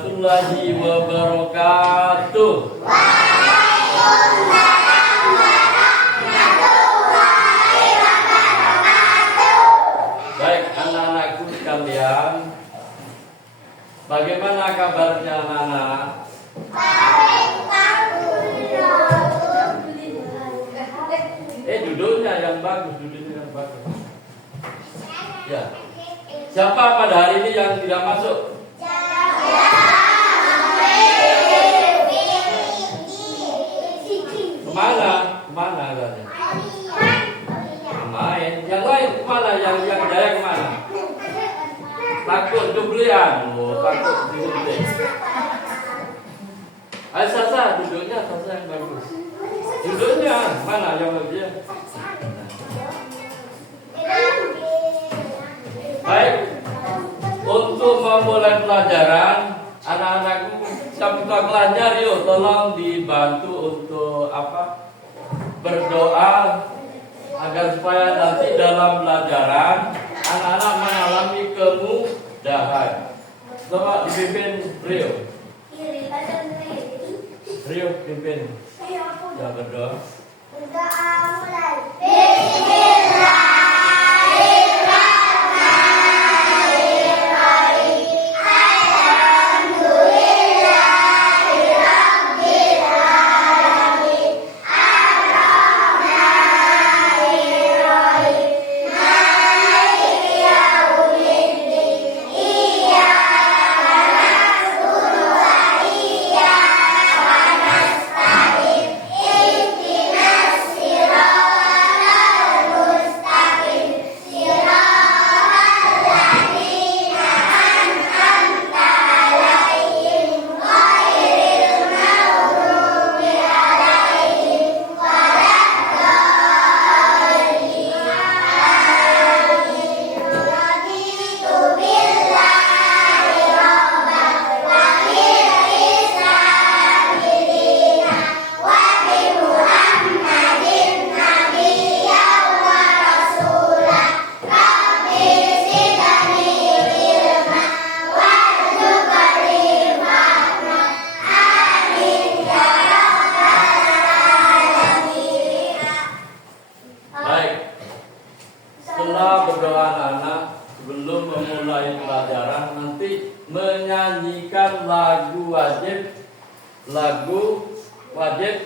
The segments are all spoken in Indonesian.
warahmatullahi wabarakatuh. Baik anak-anakku sekalian, bagaimana kabarnya anak-anak? Duduknya yang bagus, Ya. Siapa pada hari ini yang tidak masuk? Kemana katanya? Main. Yang lain kemana? Yang Jaya kemana? Takut dublian. Takut duduk. Ayo Sasa, duduknya Sasa yang bagus. Duduknya mana yang bagus? Baik. Untuk memulai pelajaran, anak-anakku siapa belajar yuk, tolong dibantu untuk berdoa agar supaya nanti dalam pelajaran anak-anak mengalami kemudahan. Coba dipimpin Rio. Rio pimpin. Ya berdoa. Berdoa mulai. Bismillah.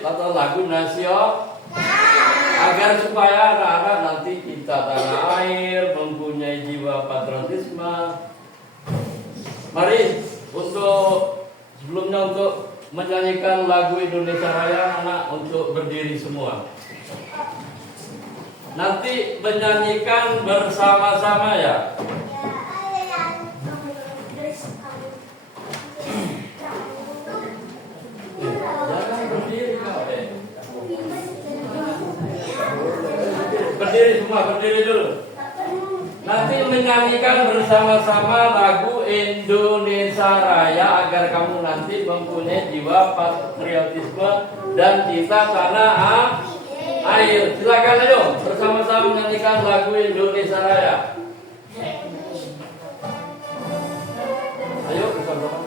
Atau lagu nasional agar supaya anak-anak nanti kita tanah air mempunyai jiwa patriotisme. Mari sebelumnya untuk menyanyikan lagu Indonesia Raya, anak untuk berdiri semua. Nanti menyanyikan bersama-sama ya. Berdiri dulu. Nanti menyanyikan bersama-sama lagu Indonesia Raya agar kamu nanti mempunyai jiwa patriotisme dan cinta tanah air. Silakan ayo bersama-sama menyanyikan lagu Indonesia Raya. Ayo bersama-sama.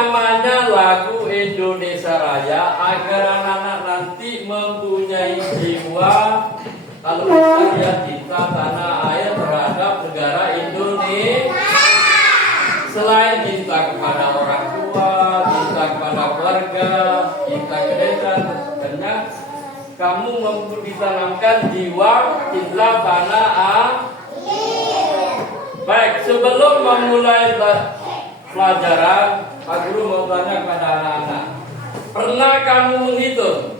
namanya lagu Indonesia Raya agar anak-anak nanti mempunyai jiwa, kalau kita lihat cinta tanah air terhadap negara Indonesia. Selain cinta kepada orang tua, cinta kepada keluarga, cinta ke desa, tentunya kamu mampu ditanamkan jiwa cinta tanah air. Baik, sebelum memulai pelajaran, Pak Guru mau tanya kepada anak-anak. Pernah kamu menghitung?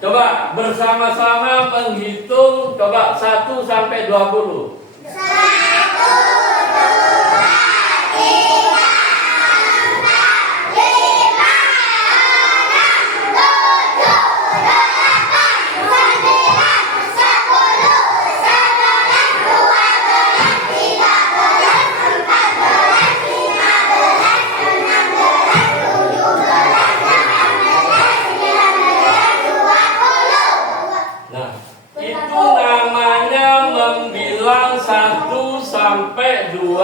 Coba bersama-sama menghitung, coba 1 sampai 20. 1 sampai 20.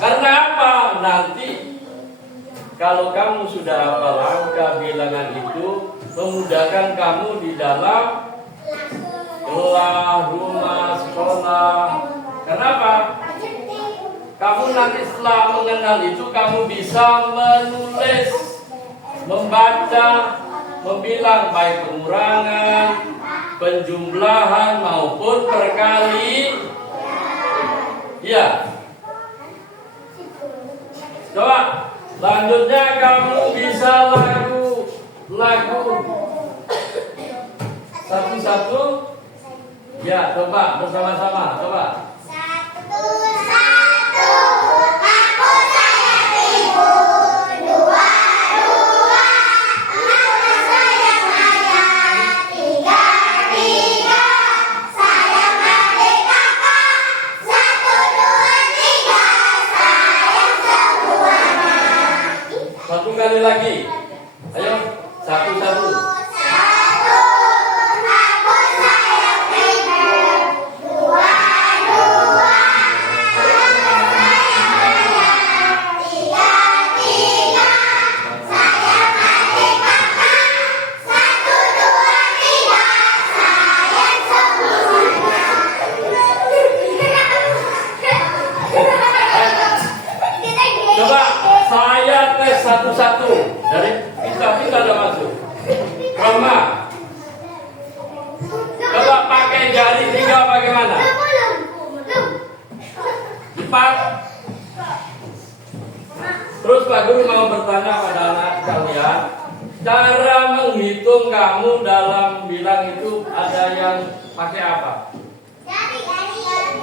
Karena apa? Nanti kalau kamu sudah hafal angka bilangan itu, memudahkan kamu di dalam kelas, rumah, sekolah. Kenapa? Kamu nanti setelah mengenal itu, kamu bisa menulis, membaca, membilang baik pengurangan, penjumlahan maupun perkali. Ya. Coba selanjutnya kamu bisa lagu satu-satu. Ya, coba bersama-sama. Coba. Satu kali lagi. Ayo, satu-satu. Coba saya tes satu-satu. Dari kita ada masuk. Roma. Coba pakai jari 3 bagaimana? 4. Terus Pak Guru mau bertanya pada anak kalian, cara menghitung kamu dalam bilang itu ada yang pakai apa?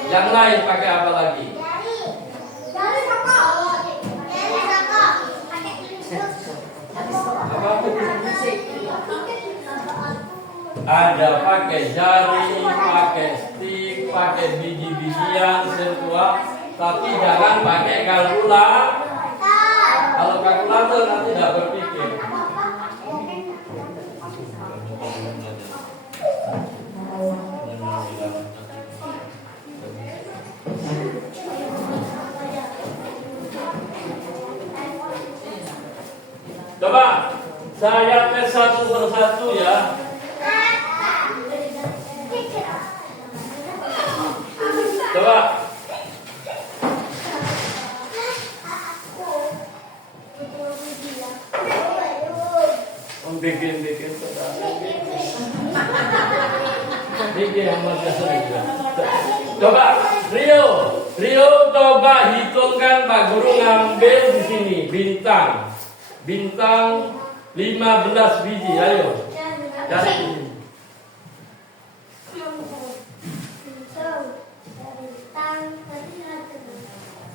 Yang lain pakai apa lagi? Ada pakai jari, pakai stick, pakai biji-bijian semua, tapi jangan pakai kalkulator. Kalau kalkulator nanti tidak berpikir. Coba saya tes satu persatu ya. Coba. Bikin yang masih sering. Coba Rio coba hitungkan Pak Guru ngambil di sini bintang 15 biji, ayo. Dari sini.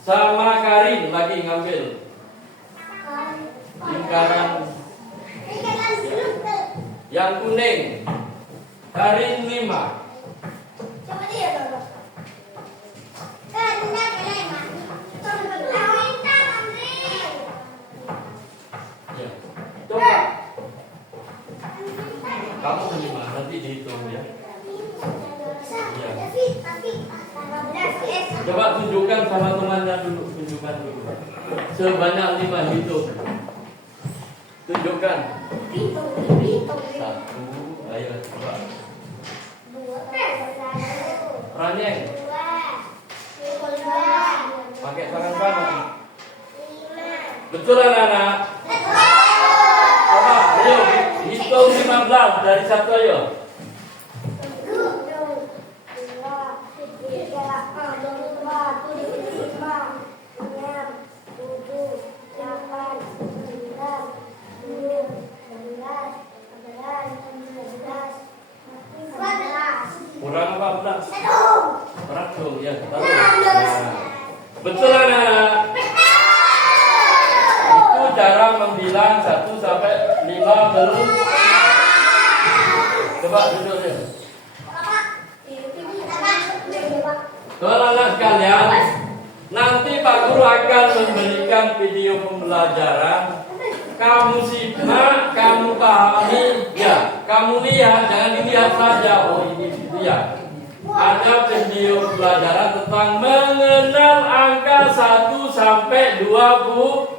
Sama Karin lagi ngambil lingkaran yang kuning. Karin 5. Ya. Coba kamu 5 nanti dihitung ya. Coba tunjukkan sama temannya dulu, tunjukkan dulu. Sebanyak 5 hitung. Tunjukkan. Satu, ayo coba. Ranyeng, pakai tangan kanan. Betul anak-anak? Coba, ayo hitung 15 dari 1 ayo. Kurang apa belas? Satu ya, taruh. Nah, betul anak. Itu cara membilang 1 sampai 5 belum. Coba duduk ya. Anak sekalian, nanti Pak Guru akan memberikan video pembelajaran. Kamu simak, kamu pahami, ya. Kamu lihat, jangan dilihat saja. Oh ini gitu ya. Ada video pembelajaran tentang mengenal angka 1 sampai 20.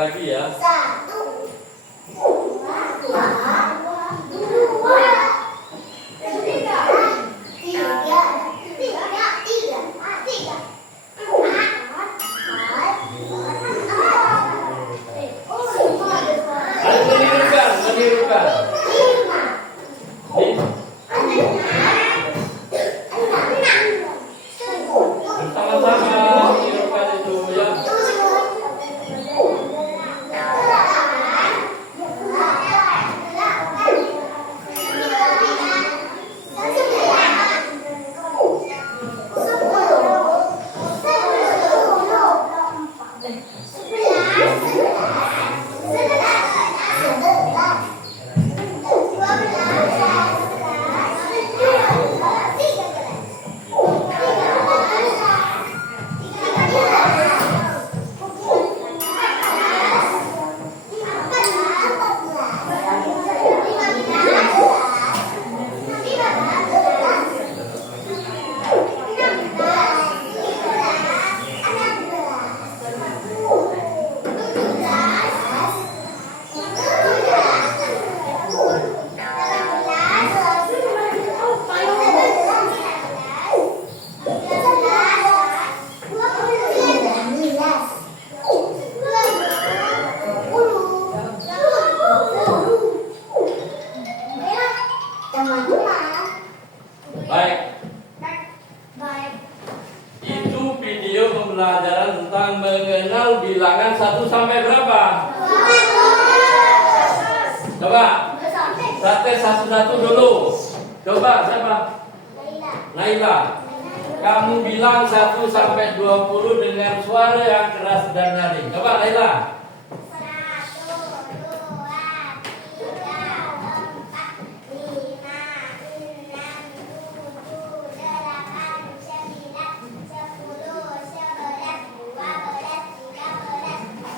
Lagi ya. 11, 12, berapa? Coba. Sate satu-satu dulu. Coba siapa? Naila. Kamu bilang 1 sampai 20 dengan suara yang keras dan nyaring. Coba Naila. 1, 2, 3, 4, 5, 6, 7, 8, 9, 10, 11, 12, 13, 14, 15, 16, 17, 18,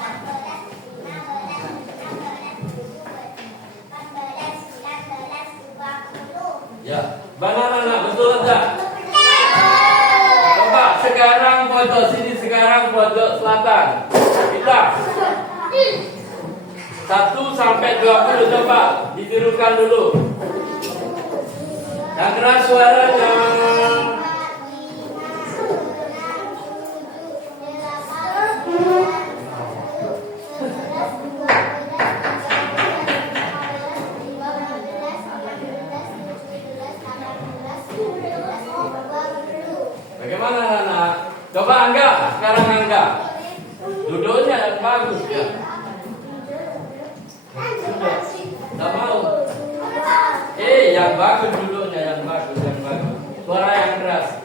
19, 20. Ya, banana betul enggak? Coba sekarang pojok sini, sekarang pojok selatan. Kita 1 sampai 20 coba ditirukan dulu. Yang keras suaranya. Bagaimana anak? Coba Angga, sekarang Angga. Duduknya yang bagus ya. Tidak mau. Yang bagus duduknya, yang bagus, yang bagus. Suara yang keras.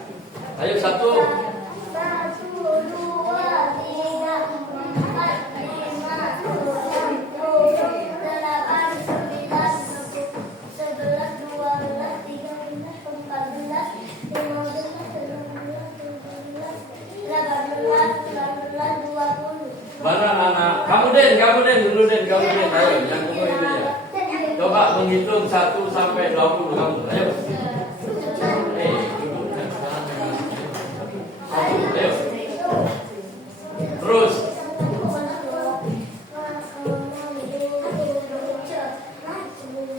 Ayo 1. 20. Mana anak? Kamu Den dulu Den. Ayo, yang kedua itu ya. Coba menghitung 1 sampai 20 kamu. Ayo. Duduk. Ayo. Terus.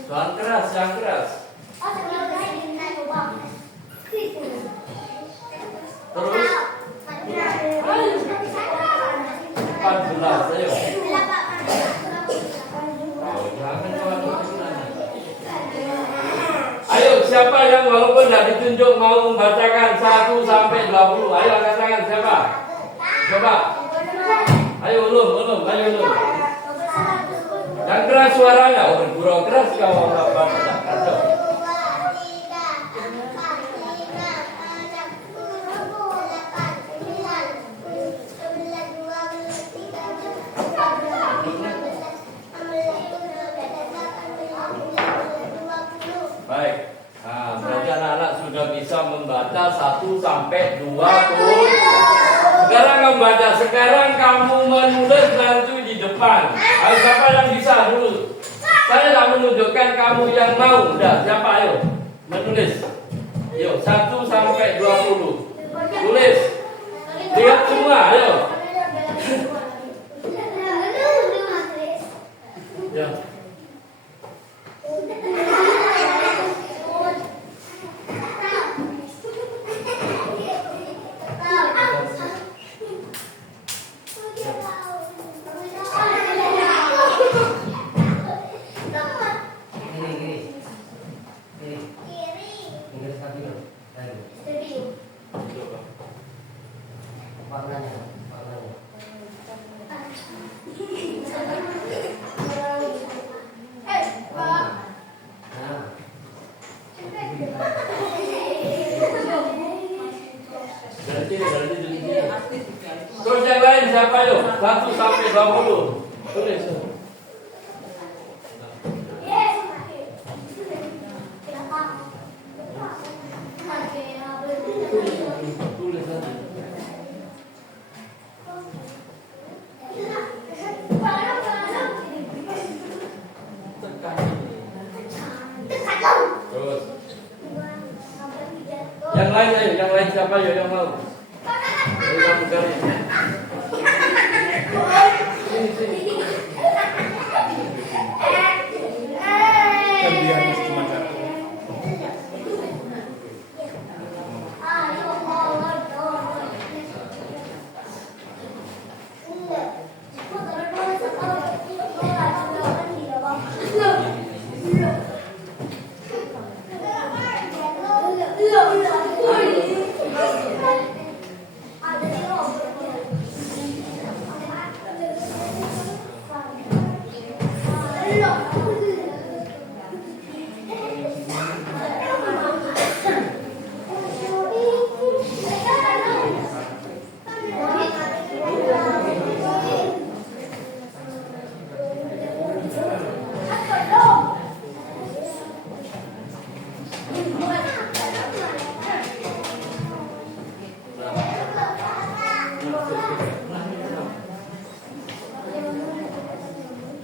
Yang keras. Terus. 14, ayo. Ayo, siapa yang walaupun tidak ditunjuk mau membacakan 1 sampai 20? Ayo angkat tangan siapa? Coba. Ayo ulum. Yang keras suaranya, bergurau keras kau baca. Baik. Nah, berarti anak-anak sudah bisa membaca 1 sampai 20. Sekarang kamu baca. Sekarang kamu menulis nanti di depan. Ayo siapa yang bisa dulu? Saya tak menunjukkan kamu yang mau. Udah, siapa ayo? Menulis. Yuk, 1 sampai 20. Tulis. Lihat semua, ayo. Ya. Terus yang lain siapa yuk? 1 sampai 20. Tulis. Terus. Yang lain ayo, yang lain siapa yuk yang mau? Ayo kamu cari. Sini. Kan dia harus cuma cari.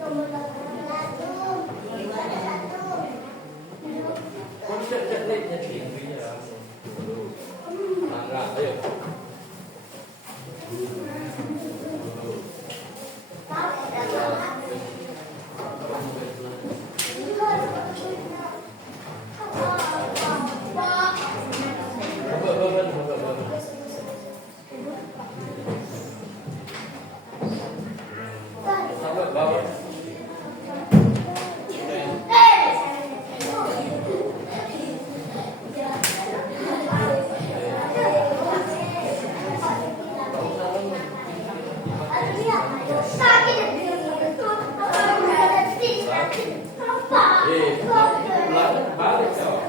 Ayo. Sampai bawah. Balik kau.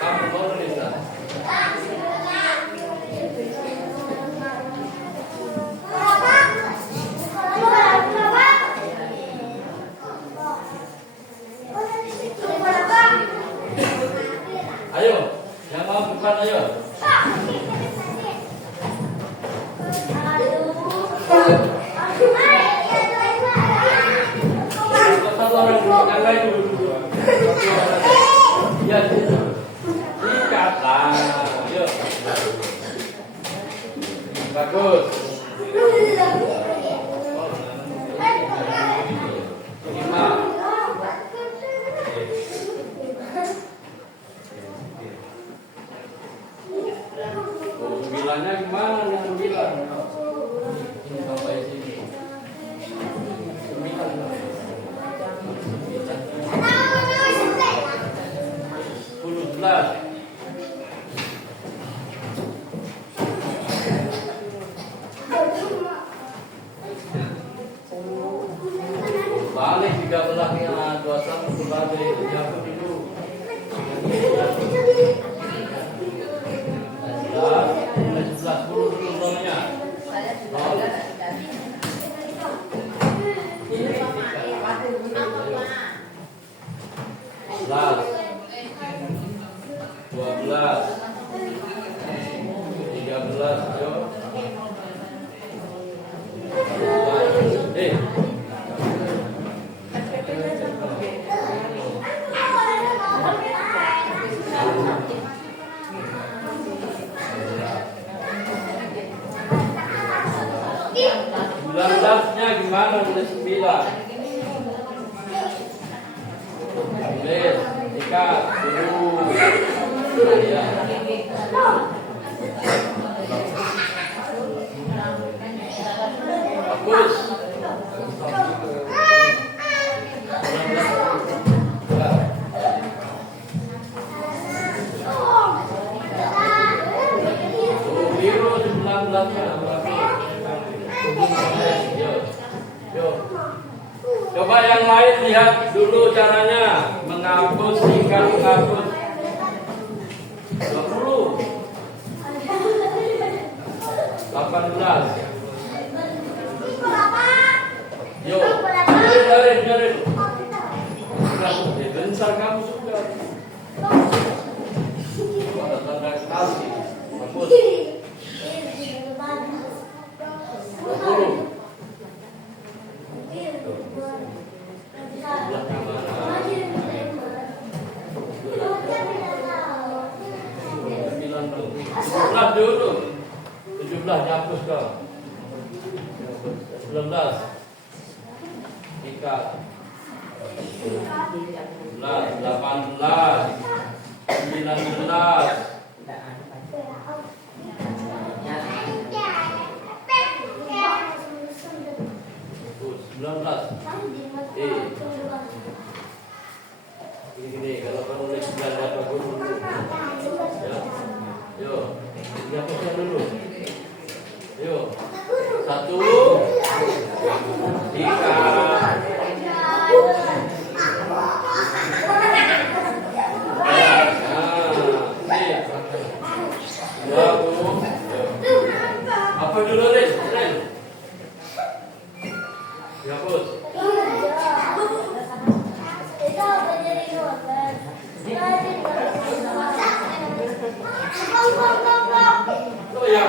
Kamu mau Lisa? Ayo, yang mau bukan ayo. Satu orang dulu, yang lain dulu. Ya, ikat lah. Yuk. Bagus. Lima. Oh, sembilannya gimana nih sembilan? Ini sampai sini. Sembilan. 10, 11. Balik 13 nih, 21 balik, jatuh dulu. 11 dulu nomornya. Belas, 12, 13, ayo. Belasnya gimana tulis 9? Tulis, ikat dulu. Ya. Bagus. Biru 19-nya. Coba yang lain lihat dulu caranya menghapus, tinggal menghapus. 20, 18. Yuk, jarin. Bentar kamu sudah. Tanda kasih. Hapus. 20. Dulu 17 dihapus kau. 19 ikat 18 19 Gini, kalau kamu nulis 9 dapat guru. Ya. Yuk, dihapuskan dulu. Yuk. 1 ikat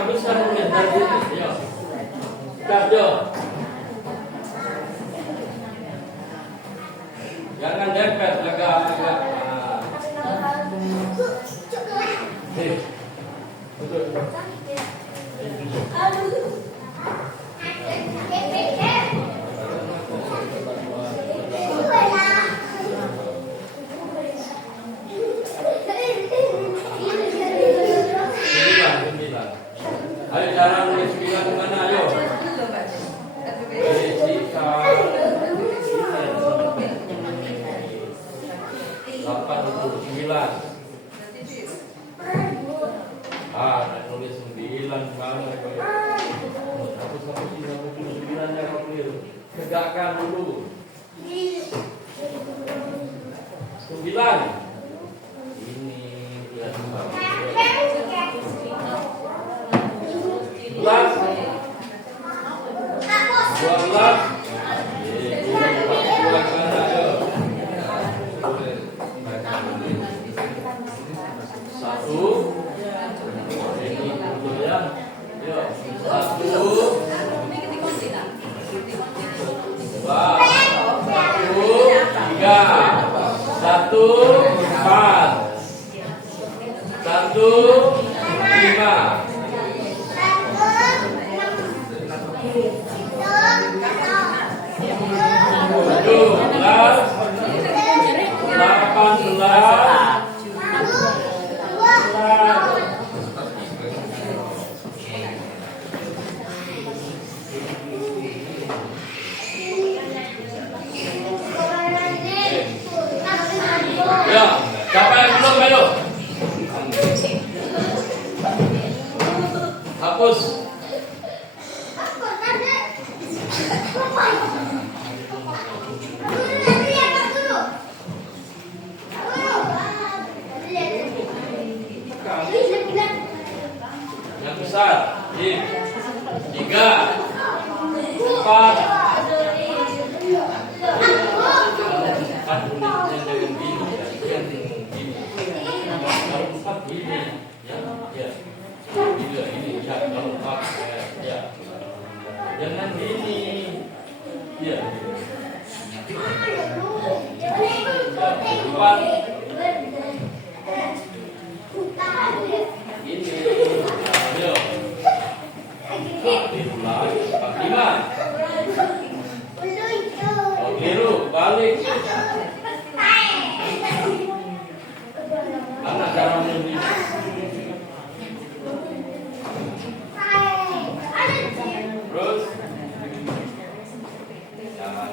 Agus sekarang nulis dari sini. Yo. Siap, yo. Jangan dempet, agak. Ayo cara nulis 9 kemana, ayo. Jessica 89. Nulis 9 kemana? Hapus 9 nya kalau keliru. Tegakkan dulu. 9. Ini lihat 12. Satu. Ini dulu ya. Yuk. 1, 2, 3, 1, 4, 1, 5. 18. Ya, siapa yang belum, ayo. Hapus. Yang besar. 3, 4. Jangan gini. Ya. 4. Ini. Ayo. 5. Oh, keliru, balik. Mana cara menulis? Terus. Jangan.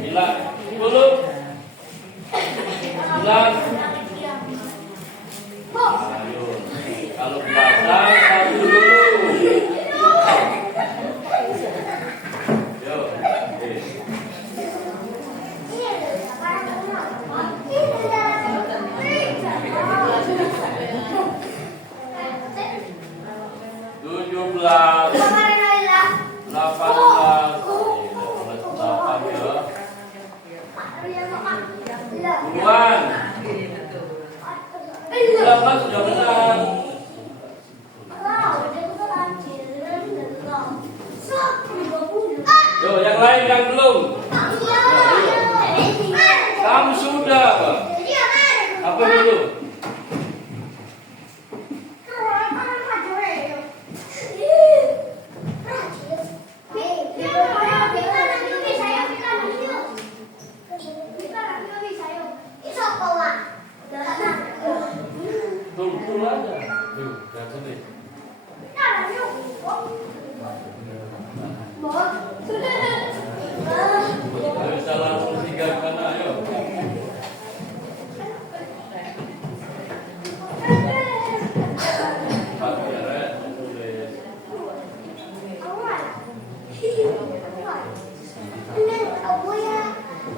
9, 10. 11. Ayo. Kalau belakang satu dulu. Yo. Belas, 18, 20-an, 19 sudah benar. Yo, yang lain yang belum. Kamu sudah, Pak. Apa dulu? Betul aja. Tuh, jangan sedih. Ayo bisa langsung 3 mana, ayo.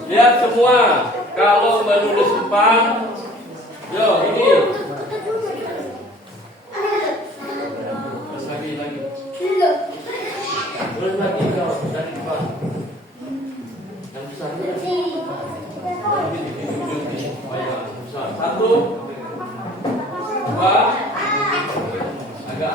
Lihat semua, kalau menulis depan, yo ini. Terus lagi. Terus lagi kau dari depan. Yang besar ini. Besar. 1, 2, agak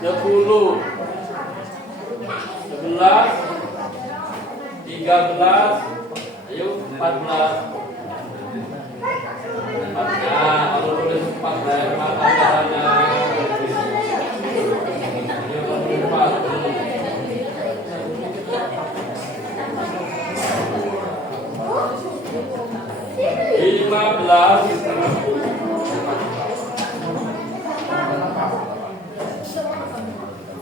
10, 11, 13, ayo 14. Nah, kalau tulis 14 mata caranya. Ayo kalau tulis 4. 15,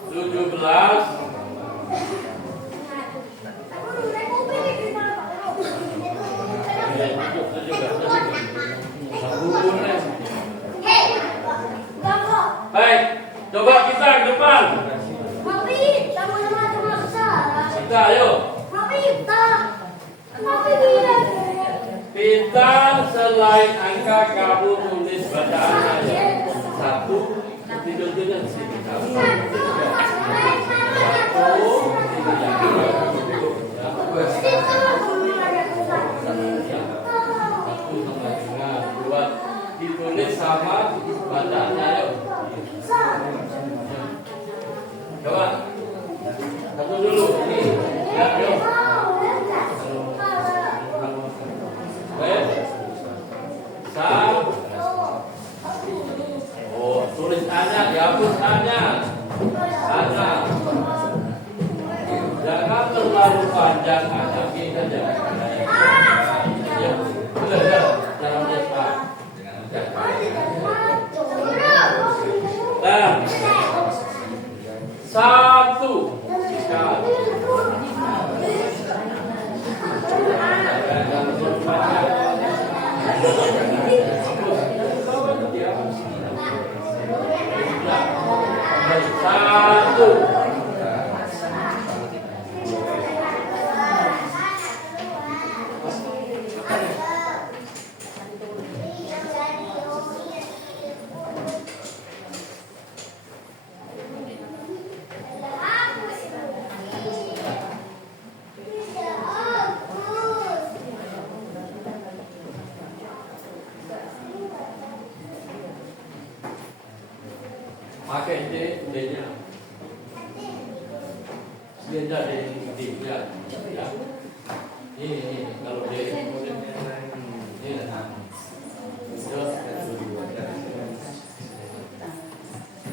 17, 18. Baik, coba kita ke depan. Kita ayo. Kita selain angka kamu tulis bacaannya. 1, tidurnya di sini. 2 ditulis sama bacaannya yuk. Coba. 1 dulu. Ini ya yuk. Baik. Oh, tulis A-nya, dihapus A-nya. A-nya. Jangan terlalu panjang A-nya, kita jangan panjang. Ya, sudah, jangan lihat A. Nah, 1 sekali. Satu. Pakai D-nya. Dia jadi D-nya. Ya. Ini kalau D ini.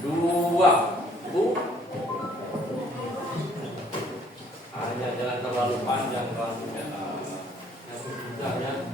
Dua. Hanya jangan terlalu panjang kalau yang sudahnya.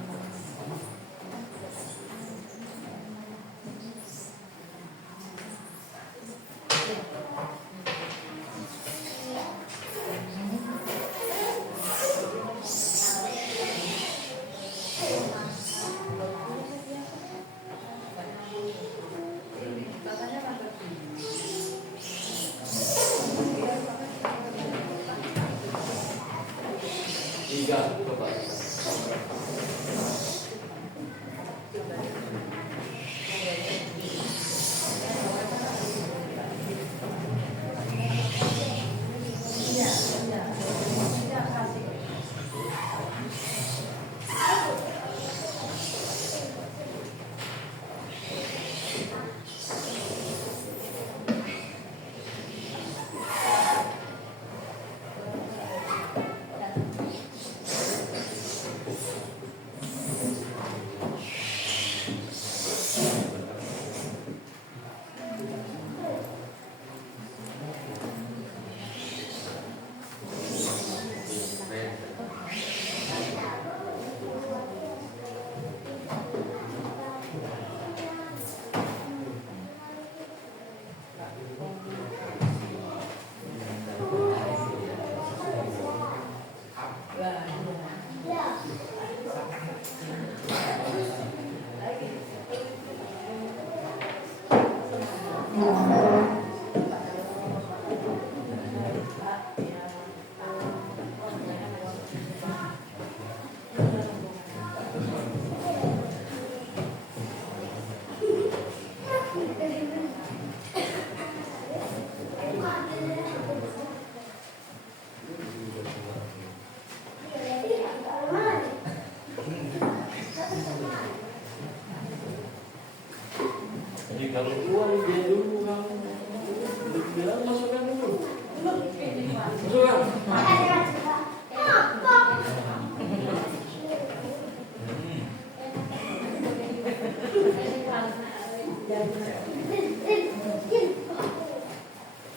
masukkan dulu. Masukkan.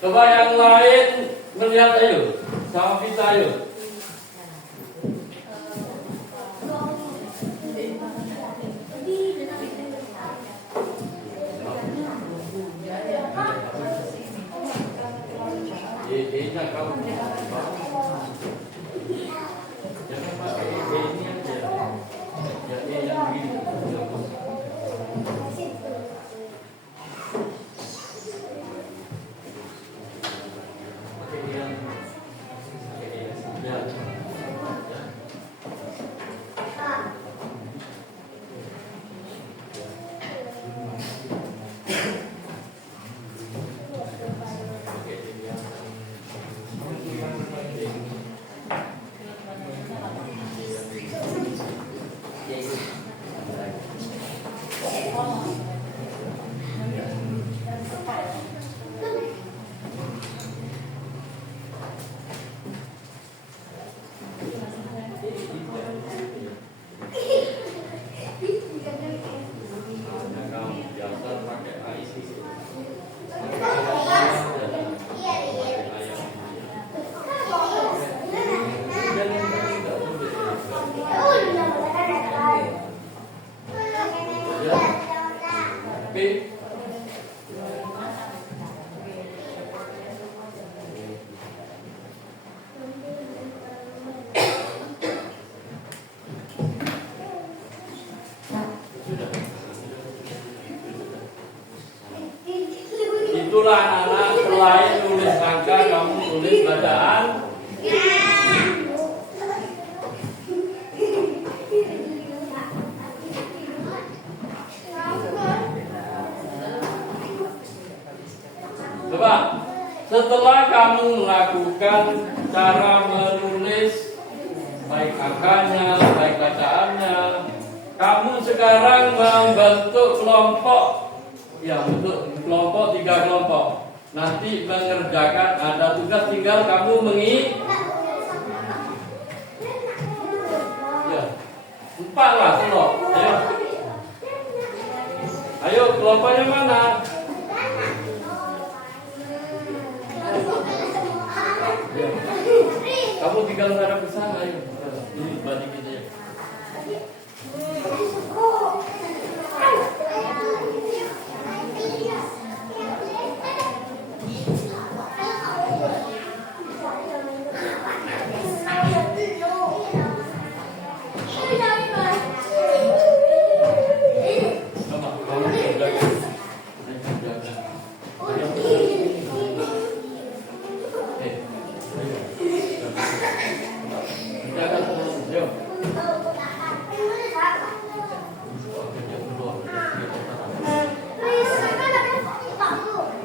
Coba yang lain melihat ayo, sama kita ayo. Nya kamu jangan pakai ini aja. Ya yang begini. Itulah anak-anak, selain tulis angka, kamu tulis bacaan. Coba, setelah kamu melakukan cara menulis baik angkanya, baik bacaannya, kamu sekarang membentuk kelompok. Ya, bentuk kelompok 3 kelompok. Nanti mengerjakan ada tugas, tinggal kamu ya, 4 lah kelompok. Ayo kelompoknya mana? Ya. Kamu tinggal ngarep ke sana, ayo. Ini balikin aja.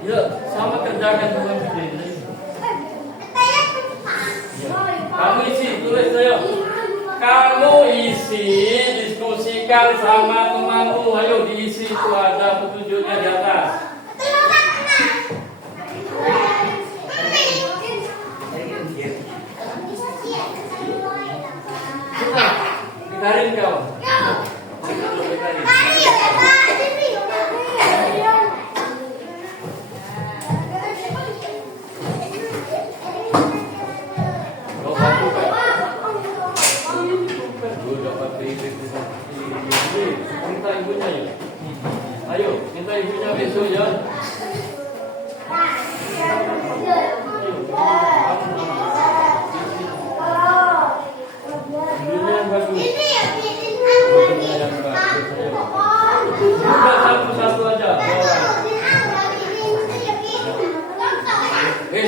Ya, sama kerjakan dengan begini. Kamu isi, tulis ayo. Kamu isi, diskusikan sama temanmu. Ayo diisi, itu ada petunjuknya di atas. Ditarik kau. Minta ibunya ya. Ayo, minta ibunya besok ya. Ibunya yang bagus. Ibunya yang bagus. Sudah satu-satu aja.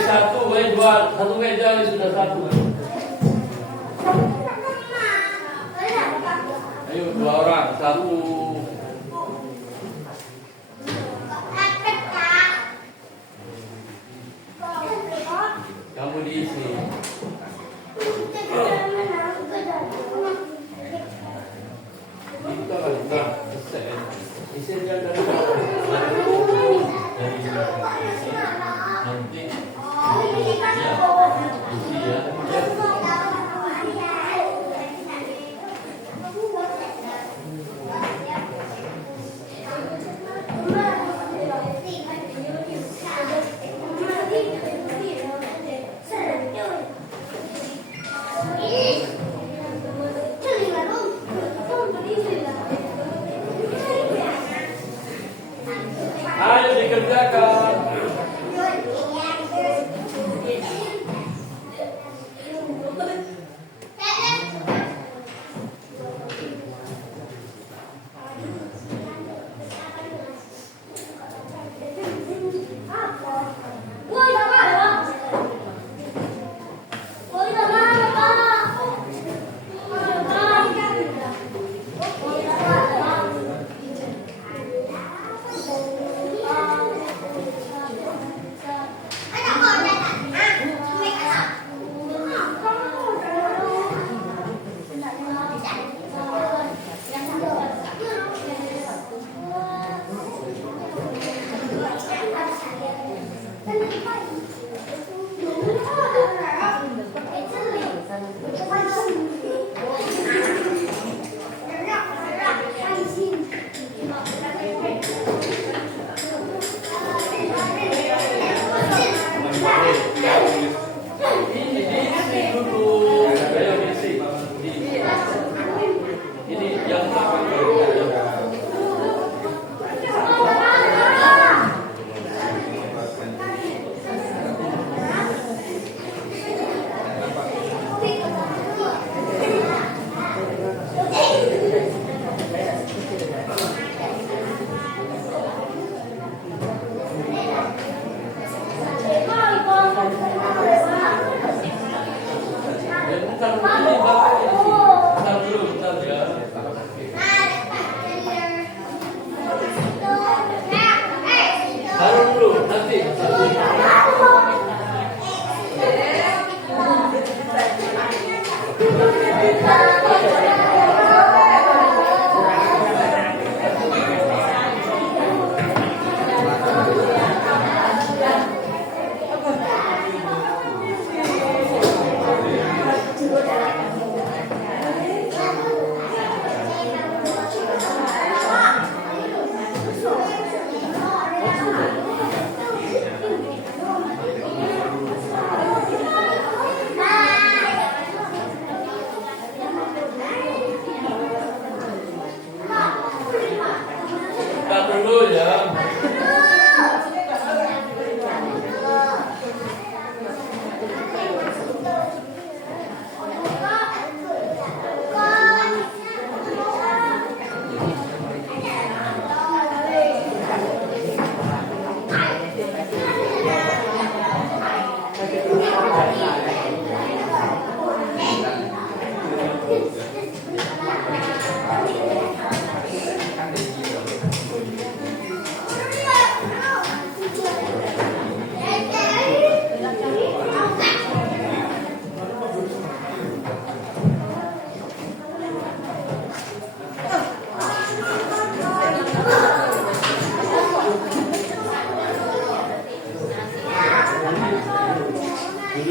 Satu, dua, satu meja ini sudah satu. Ayo 2 orang, 1. Kamu diisi. Kita lah, isi dari nanti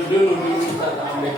dulu kita ambil.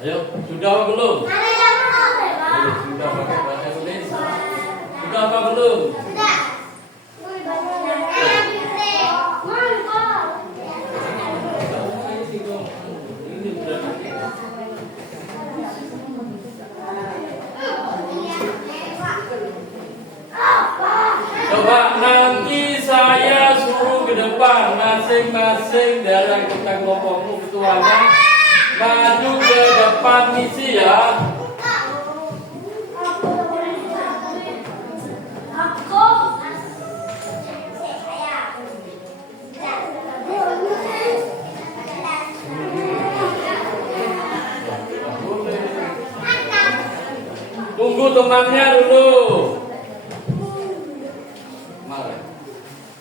Ayo, sudah apa belum? Sudah pakai bahasa tulis. Sudah apa belum? Coba nanti saya suruh ke depan masing-masing dari anggota kelompokmu ketuanya maju ke depan misi ya. Tunggu temannya dulu. Mari.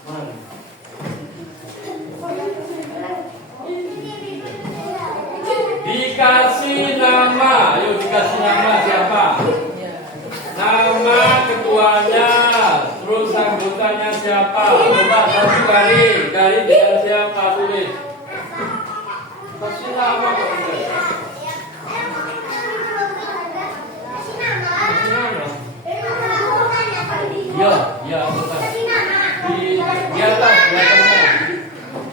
Mari. Dikasih nama, yuk dikasih nama siapa? Nama ketuanya, terus anggotanya siapa? Coba satu kali dengan siapa tulis. Kasih nama kok enggak? Ya, anggota. Di atas, di atasnya.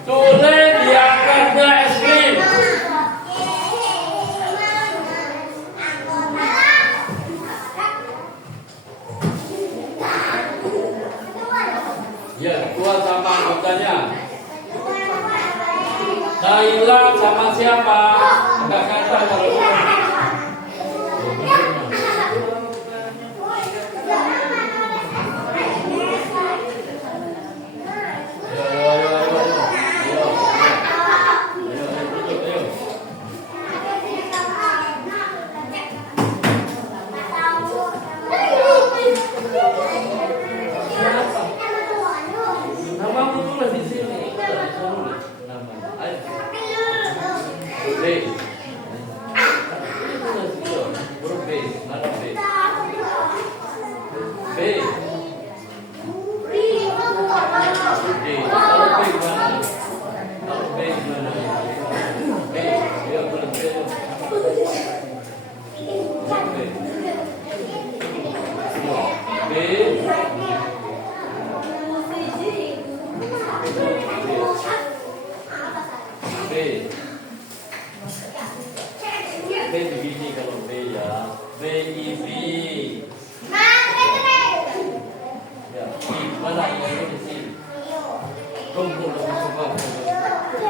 Tulis di atasnya es krim. Ya, ketua sama anggotanya. Naila sama siapa? Enggak kata kalau B begini kalau B ya. B I B. Ya, I mana yang ini sih? Tunggu.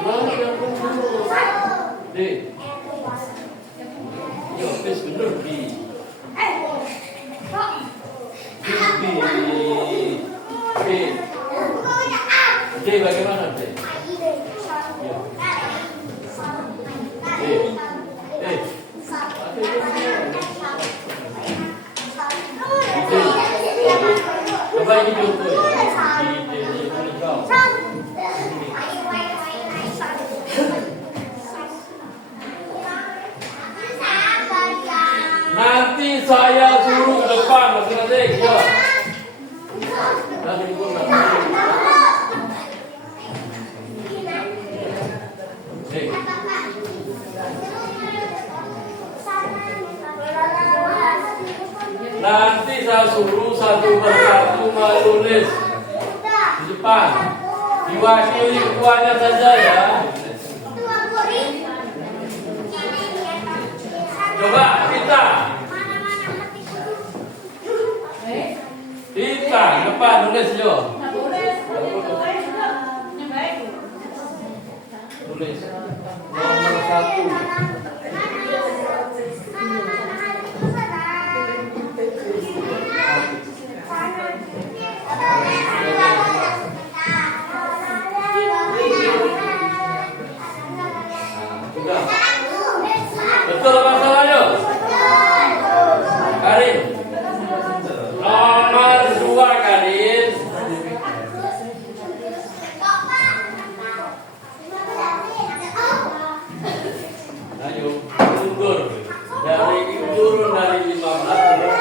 Mana yang tunggu? D. Yo, B bener B. B. D bagaimana D? Coba ini contoh ya. Nanti saya suruh ke depan masing-masing ya. saya suruh satu persatu menulis di depan. Diwakili ketuanya saja ya. Coba kita depan nulis yo. Tulis nomor 1. Sudah. Betul apa salahnya? Karin. Nomor 2 Karin. Ayo, mundur. Turun dari 15 turun.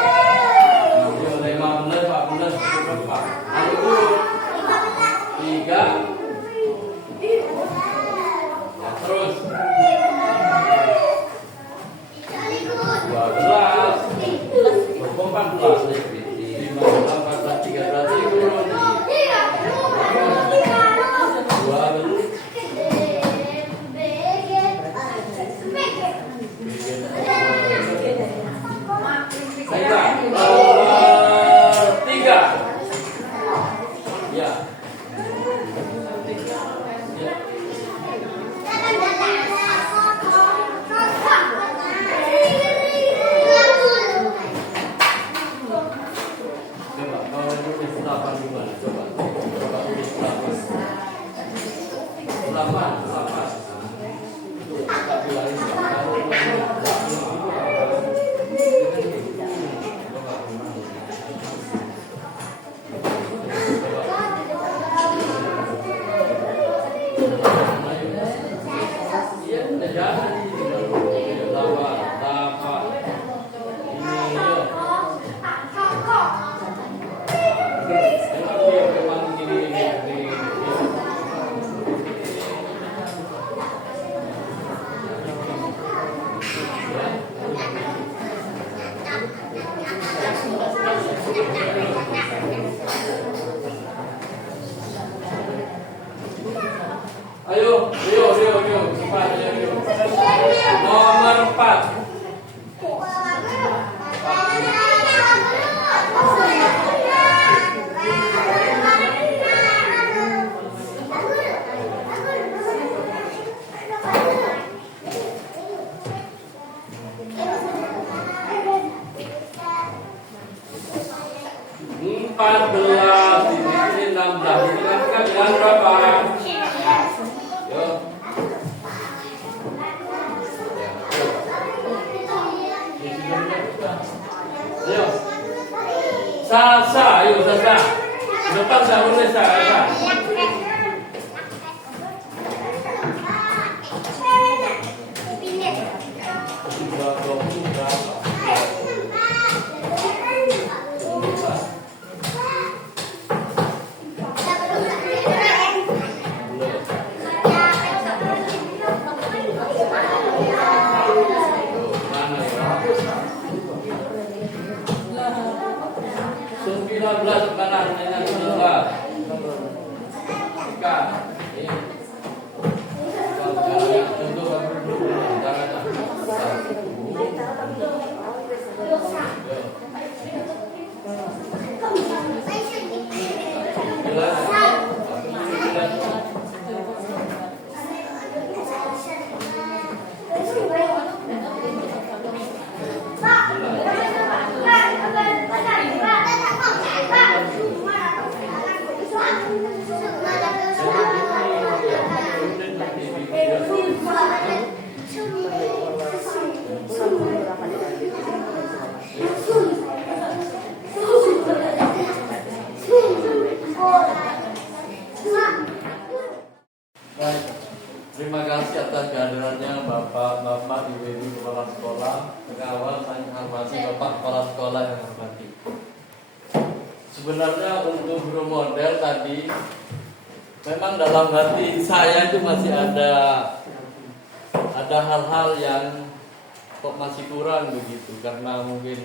Ayo, 15, 14, berapa? Ayo turun. 3. Ya, terus. 12. 14. 15, 14, 13 turun. 12. Baiklah, nomor 3. Ya. Coba, kalau tulis 8 gimana? Coba tulis 8. 8. Tapi lain. Ayo, cepat, ayo. Nomor 4. Ini 16. Ini kan dengan berapa? Yo. Ayo. Sasa, ayo Sasa. Depan saya nulis Sasa. Kanan dengan 19. Ikan. Contoh Terima kasih atas kehadirannya Bapak, Ibu, kepala sekolah, pengawal, saya hormati Bapak kepala sekolah yang hormati. Sebenarnya untuk role model tadi, memang dalam hati saya itu masih ada hal-hal yang kok masih kurang begitu, karena mungkin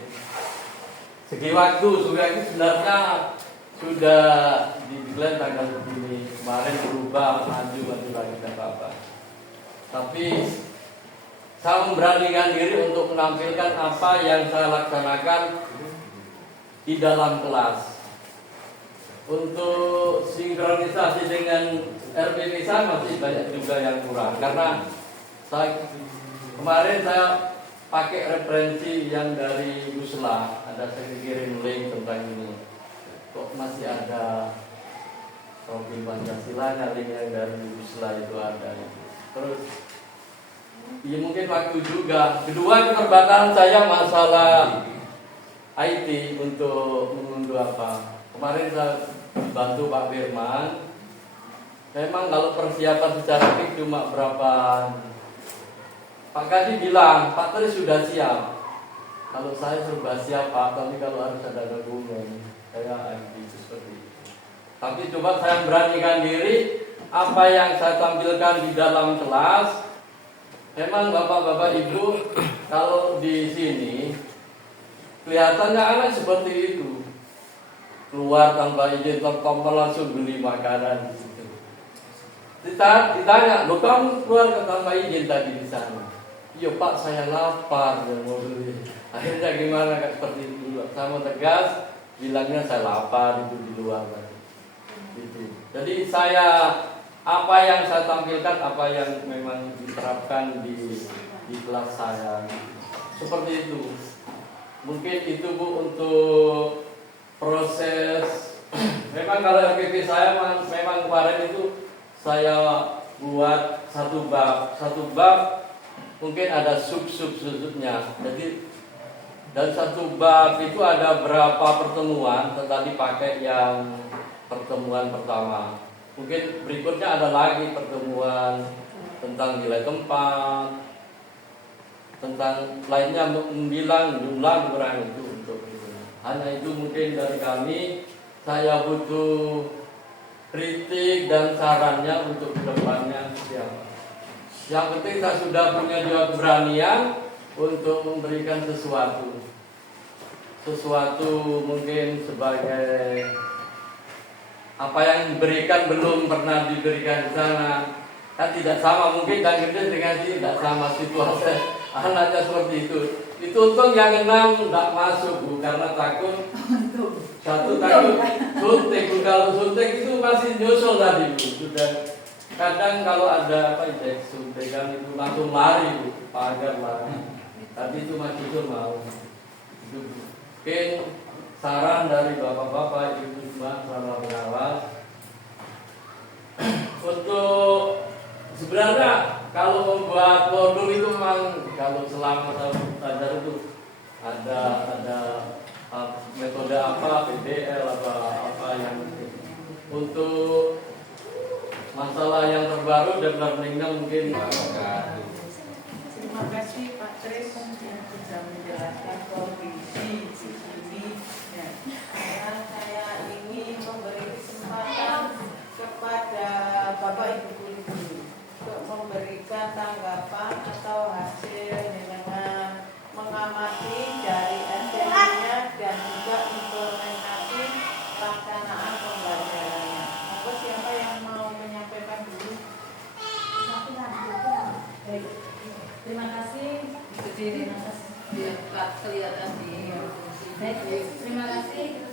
segi waktu sebenarnya sudah diklaim tanggal begini, kemarin berubah maju lagi tidak apa-apa. Tapi saya memberanikan diri untuk menampilkan apa yang saya laksanakan di dalam kelas. Untuk sinkronisasi dengan RPP saya masih banyak juga yang kurang, karena kemarin saya pakai referensi yang dari Yusla, ada saya kirim link tentang ini. Kok masih ada profil Pancasila, link yang dari Yusla itu ada. Terus ya mungkin waktu juga. Kedua, keterbatasan saya masalah IT untuk mengunduh apa. Kemarin saya bantu Pak Firman. Memang kalau persiapan secara fix cuma berapa. Pak Kadi bilang, Pak Tri sudah siap. Kalau saya serba siap Pak, tapi kalau harus ada dokumen, saya IT seperti itu. Tapi coba saya beranikan diri, apa yang saya tampilkan di dalam kelas. Memang bapak-bapak ibu kalau di sini kelihatannya anak seperti itu, keluar tanpa izin, tanpa langsung beli makanan di situ. Ditanya, lo kamu keluar tanpa izin tadi di sana? Iya Pak, saya lapar dan mau beli. Akhirnya gimana seperti itu? Saya mau tegas, bilangnya saya lapar itu di luar tadi. Gitu. Jadi saya apa yang saya tampilkan, apa yang memang diterapkan di kelas saya, seperti itu. Mungkin itu Bu untuk proses. Memang kalau RPP saya memang kemarin itu saya buat satu bab mungkin ada sub-sub-subnya. Jadi dan satu bab itu ada berapa pertemuan, tetapi pakai yang pertemuan pertama. Mungkin berikutnya ada lagi pertemuan tentang nilai tempat, tentang lainnya membilang jumlah kurang itu untuk itu. Hanya itu mungkin dari kami. Saya butuh kritik dan sarannya untuk kedepannya siapa. Yang penting saya sudah punya juga keberanian untuk memberikan sesuatu mungkin sebagai apa yang diberikan belum pernah diberikan di sana. Kan tidak sama mungkin dan gede dengan sini tidak sama situasi anaknya seperti itu. Itu untung yang 6 tidak masuk Bu, karena takut takut suntik. Kalau suntik itu masih nyusul tadi Bu. Sudah kadang kalau ada suntikan itu langsung lari Bu, pagar lari. Tapi itu masih nyusul mau. Itu mungkin saran dari bapak-bapak ibu semua selama pengawas untuk sebenarnya kalau membuat modul itu memang kalau selama saya belajar itu ada metode apa, PBL apa yang untuk masalah yang terbaru dan learningnya mungkin. Terima kasih Pak Tris yang sudah menjelaskan kondisi ini. Sekarang saya ingin memberi kesempatan kepada Bapak Ibu guru untuk memberikan tanggapan atau hasil dengan mengamati dari SDM-nya dan juga implementasi pelaksanaan pembelajarannya. Monggo siapa yang mau menyampaikan dulu? Terima kasih. Berdiri. Biar kelihatan di. Baik, terima kasih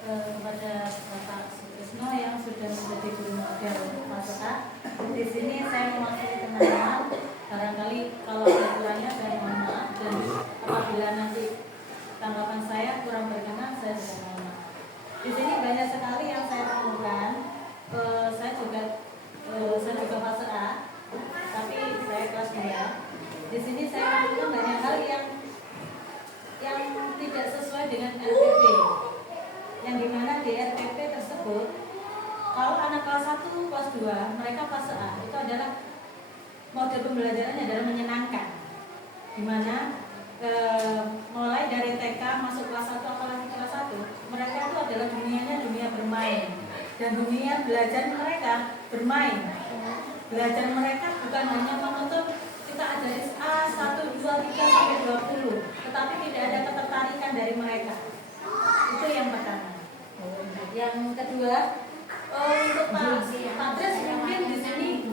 kepada Bapak Sutrisno yang sudah menjadi guru model Pasca. Di sini saya mewakili teman-teman. Barangkali kalau ada kurangnya saya mohon maaf, dan apabila nanti tanggapan saya kurang berkenan saya juga mohon maaf. Di sini banyak sekali yang saya temukan. Saya juga fase A, tapi saya kelas 2. Di sini saya menemukan banyak hal yang tidak sesuai dengan RPP. Yang dimana di RPP tersebut, kalau anak kelas 1, kelas 2, mereka fase A, itu adalah model pembelajarannya adalah menyenangkan. Dimana mulai dari TK masuk kelas 1 apalagi kelas 1, mereka itu adalah dunianya dunia bermain. Dan dunia belajar mereka bermain. Belajar mereka bukan hanya menuntut kita ajarin A 1, 2, 3 sampai 20, tetapi tidak ada ketertarikan dari mereka. Yang kedua, untuk Pak Tris mungkin di sini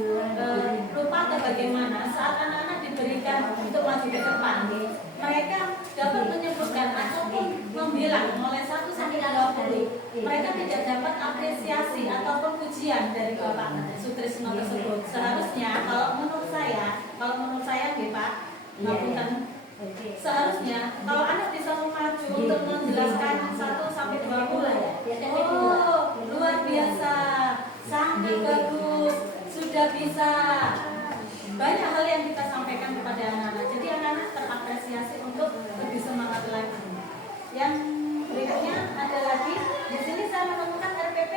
lupa atau bagaimana saat anak-anak diberikan untuk maju ke depan, mereka dapat menyebutkan ataupun membilang mulai 1 sampai 20. Mereka tidak dapat apresiasi ataupun pujian dari Bapak Sutrisno tersebut. Seharusnya kalau menurut saya nih Pak, ngapunten, seharusnya kalau anak bisa maju untuk menjelaskan 1 sampai 20, oh luar biasa, sangat bagus, sudah bisa. Banyak hal yang kita sampaikan kepada anak-anak, jadi anak-anak terapresiasi untuk lebih semangat lagi. Yang berikutnya ada lagi, di sini saya menemukan RPP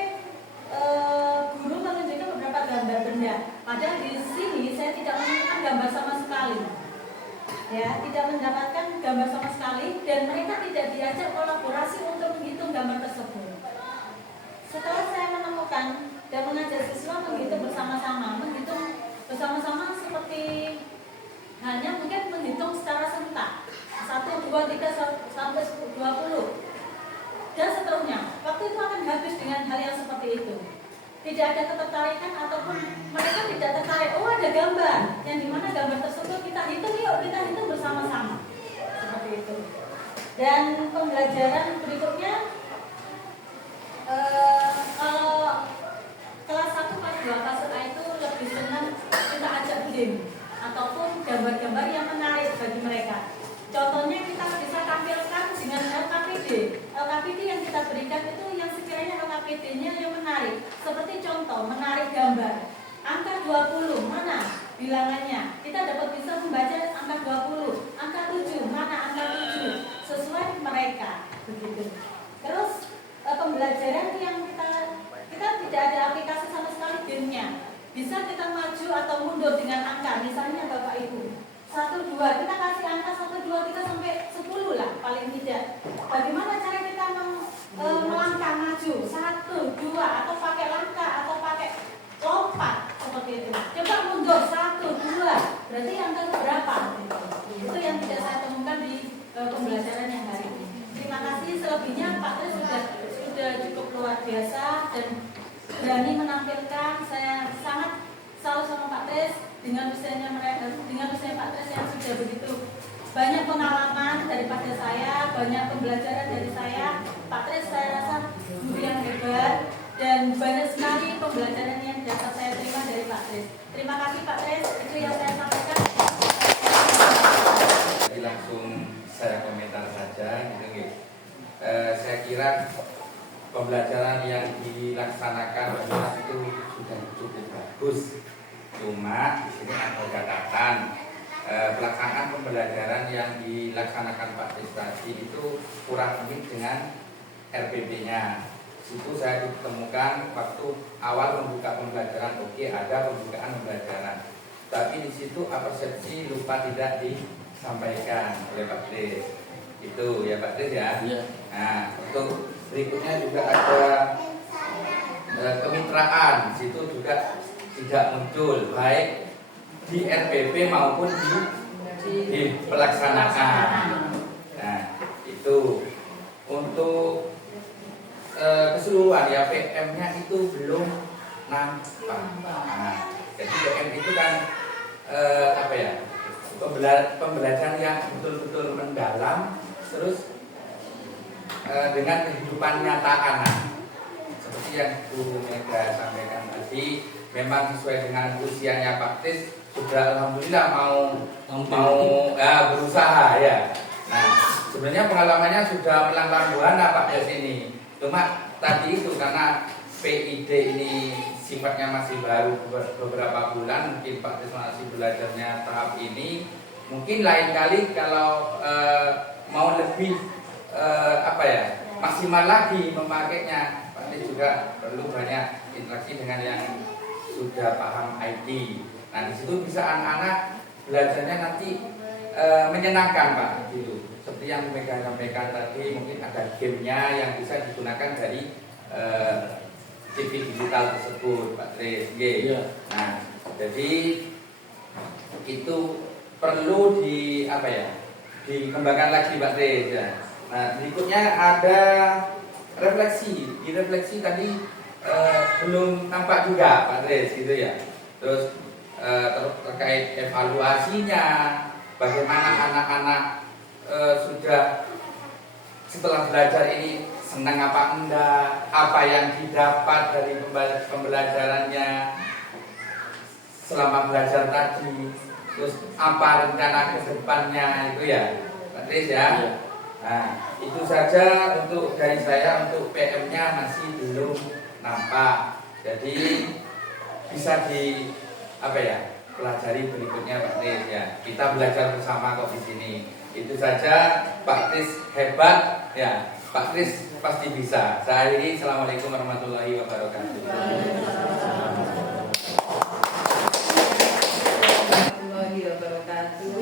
guru menunjukkan beberapa gambar benda. Padahal di sini saya tidak menemukan gambar sama sekali. Ya, tidak mendapatkan gambar sama sekali dan mereka tidak diajak kolaborasi untuk menghitung gambar tersebut. Setelah saya menemukan dan mengajak siswa menghitung bersama-sama seperti hanya mungkin menghitung secara serentak 1, 2, 3 sampai 20 dan seterusnya. Waktu itu akan habis dengan hal yang seperti itu. Tidak ada ketertarikan ataupun mereka tidak tertarik. Oh ada gambar, yang dimana gambar tersebut kita hitung bersama-sama seperti itu. Dan pembelajaran berikutnya kalau kelas 1, kelas 2, kelas A itu lebih senang kita ajak game ataupun gambar-gambar yang menarik bagi mereka. Contohnya kita bisa tampilkan dengan LKPD yang kita berikan itu yang sekiranya LKPD-nya yang menarik. Seperti contoh, menarik gambar angka 20, mana bilangannya? Kita dapat bisa membaca angka 20, angka 7, mana angka 7, sesuai mereka begitu. Terus pembelajaran yang kita tidak ada aplikasi sama sekali gamenya. Bisa kita maju atau mundur dengan angka, misalnya Bapak Ibu 1, 2, kita kasih angka 1, 2, 3 sampai 10 lah paling tidak. Bagaimana cara kita melangkah maju 1, 2 atau pakai langkah atau pakai lompat seperti itu. Coba mundur 1, 2, berarti angka berapa? Itu yang tidak saya temukan di pembelajaran yang hari ini. Terima kasih, selebihnya Pak Tris sudah cukup luar biasa dan berani menampilkan. Saya sangat salut sama Pak Tris dengan usianya Pak Tris yang sudah begitu banyak pengalaman daripada saya, banyak pembelajaran dari saya. Pak Tris saya rasa guru yang hebat dan banyak sekali pembelajaran yang dapat saya terima dari Pak Tris. Terima kasih Pak Tris, itu yang saya sampaikan. Jadi langsung saya komentar saja gitu. Saya kira pembelajaran yang dilaksanakan itu sudah cukup bagus. Cuma di sini ada catatan pelaksanaan pembelajaran yang dilaksanakan Pak Tris tadi itu kurang unik dengan RPP-nya. Itu saya ditemukan waktu awal membuka pembelajaran, oke ada pembukaan pembelajaran, tapi di situ persepsi lupa tidak disampaikan oleh Pak Tris. Itu ya Pak Tris ya. Nah untuk berikutnya juga ada kemitraan, situ juga tidak muncul baik di RPP maupun di pelaksanaan. Nah itu untuk keseluruhan ya PM-nya itu belum nampak. Nah, jadi PM itu kan pembelajaran yang betul-betul mendalam, terus dengan kehidupan nyata anak. Seperti yang Bu Mega sampaikan tadi, memang sesuai dengan usianya Pak Tris sudah alhamdulillah mau berusaha ya. Nah sebenarnya pengalamannya sudah melanglang buana Pak Tris ini. Cuma tadi itu karena PID ini sifatnya masih baru beberapa bulan, mungkin Pak Tris masih belajarnya tahap ini. Mungkin lain kali kalau mau lebih maksimal lagi memakainya, Pak Tris juga perlu banyak interaksi dengan yang sudah paham IT. Nah di situ bisa anak-anak belajarnya nanti menyenangkan Pak, gitu. Seperti yang mereka sampaikan tadi, mungkin ada gamenya yang bisa digunakan dari TV digital tersebut, Pak Tris. Yeah. Nah jadi itu perlu dikembangkan lagi Pak Tris. Ya. Nah berikutnya ada direfleksi tadi belum nampak juga Pak Dres gitu ya. Terus terkait evaluasinya, bagaimana anak-anak sudah setelah belajar ini senang apa enggak, apa yang didapat dari pembelajarannya selama belajar tadi, terus apa rencana ke depannya itu ya Pak Dres ya. Nah, itu saja untuk dari saya. Untuk PM-nya masih belum nampak, jadi bisa pelajari berikutnya Pak Tis ya. Kita belajar bersama kok di sini. Itu saja. Pak Tis hebat ya. Pak Tis pasti bisa. Saya akhiri. Assalamualaikum warahmatullahi wabarakatuh. Warahmatullahi wabarakatuh.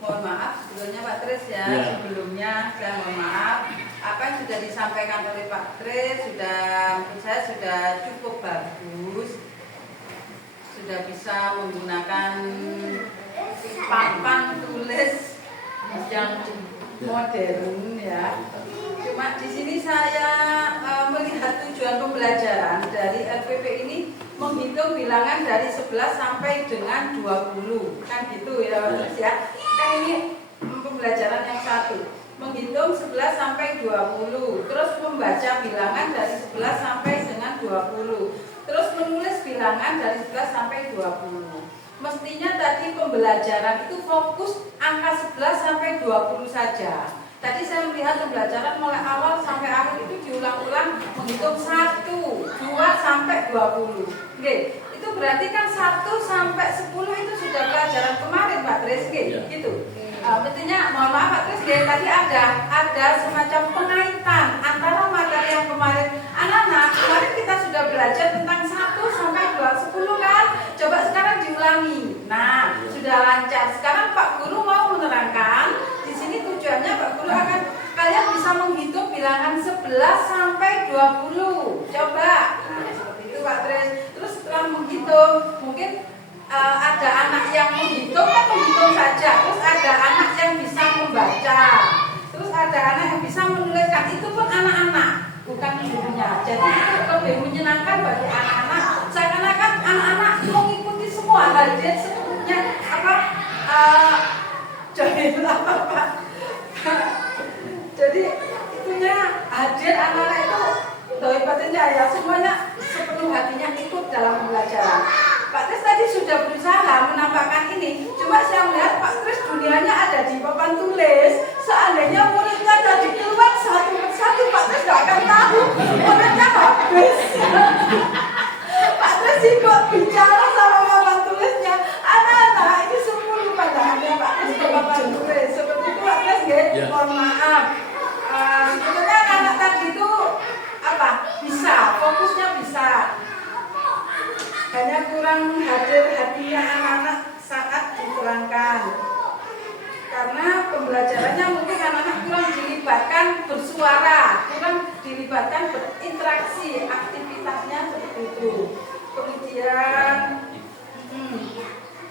Mohon maaf sebelumnya Pak Tris ya. Sebelumnya saya mohon maaf. Apa yang sudah disampaikan oleh Pak Tris menurut saya sudah cukup bagus. Sudah bisa menggunakan papan tulis yang modern ya. Cuma di sini saya melihat tujuan pembelajaran dari LPP ini menghitung bilangan dari 11 sampai dengan 20. Kan gitu ya Pak Tris ya. Kan ini pembelajaran yang satu. Menghitung 11 sampai 20, terus membaca bilangan dari 11 sampai dengan 20, terus menulis bilangan dari 11 sampai 20. Mestinya tadi pembelajaran itu fokus angka 11 sampai 20 saja. Tadi saya melihat pembelajaran mulai awal sampai akhir itu diulang-ulang menghitung 1, 2 sampai 20. Oke, itu berarti kan 1 sampai 10 itu sudah pelajaran kemarin Pak Tris, gitu. Mestinya mohon maaf Pak Tris, tadi ada semacam pengaitan antara materi yang kemarin. Anak-anak, kemarin kita sudah belajar tentang 1 sampai 10 kan? Coba sekarang diulangi. Nah, sudah lancar. Sekarang Pak Guru mau menerangkan. Di sini tujuannya Pak Guru akan kalian bisa menghitung bilangan 11 sampai 20. Coba. Nah, seperti itu Pak Tris. Terus setelah menghitung, mungkin ada anak yang menghitung saja, terus ada anak yang bisa membaca, terus ada anak yang bisa menuliskan. Itu pun anak-anak, bukan gurunya. Jadi itu lebih menyenangkan bagi anak-anak. Seakan-akan anak-anak mengikuti semua hadir sepenuhnya jadi itunya hadir anak-anak itu doi batinnya ya, semuanya sepenuh hatinya ikut dalam pembelajaran. Pak Tris tadi sudah berusaha menampakkan ini, cuma saya melihat Pak Tris dunianya ada di papan tulis. Seandainya muridnya tadi keluar satu persatu, Pak Tris gak akan tahu muridnya habis. Pak Tris ikut bicara sama papan tulisnya. Anak-anak ini 10 pandangannya Pak Tris ke papan tulis. Seperti itu Pak Tris ya. Mohon maaf. Sebenarnya anak tadi itu bisa, fokusnya bisa. Hanya kurang hadir hatinya anak-anak saat diterangkan. Karena pembelajarannya mungkin anak-anak kurang dilibatkan bersuara, kurang dilibatkan berinteraksi, aktivitasnya seperti itu. Kemudian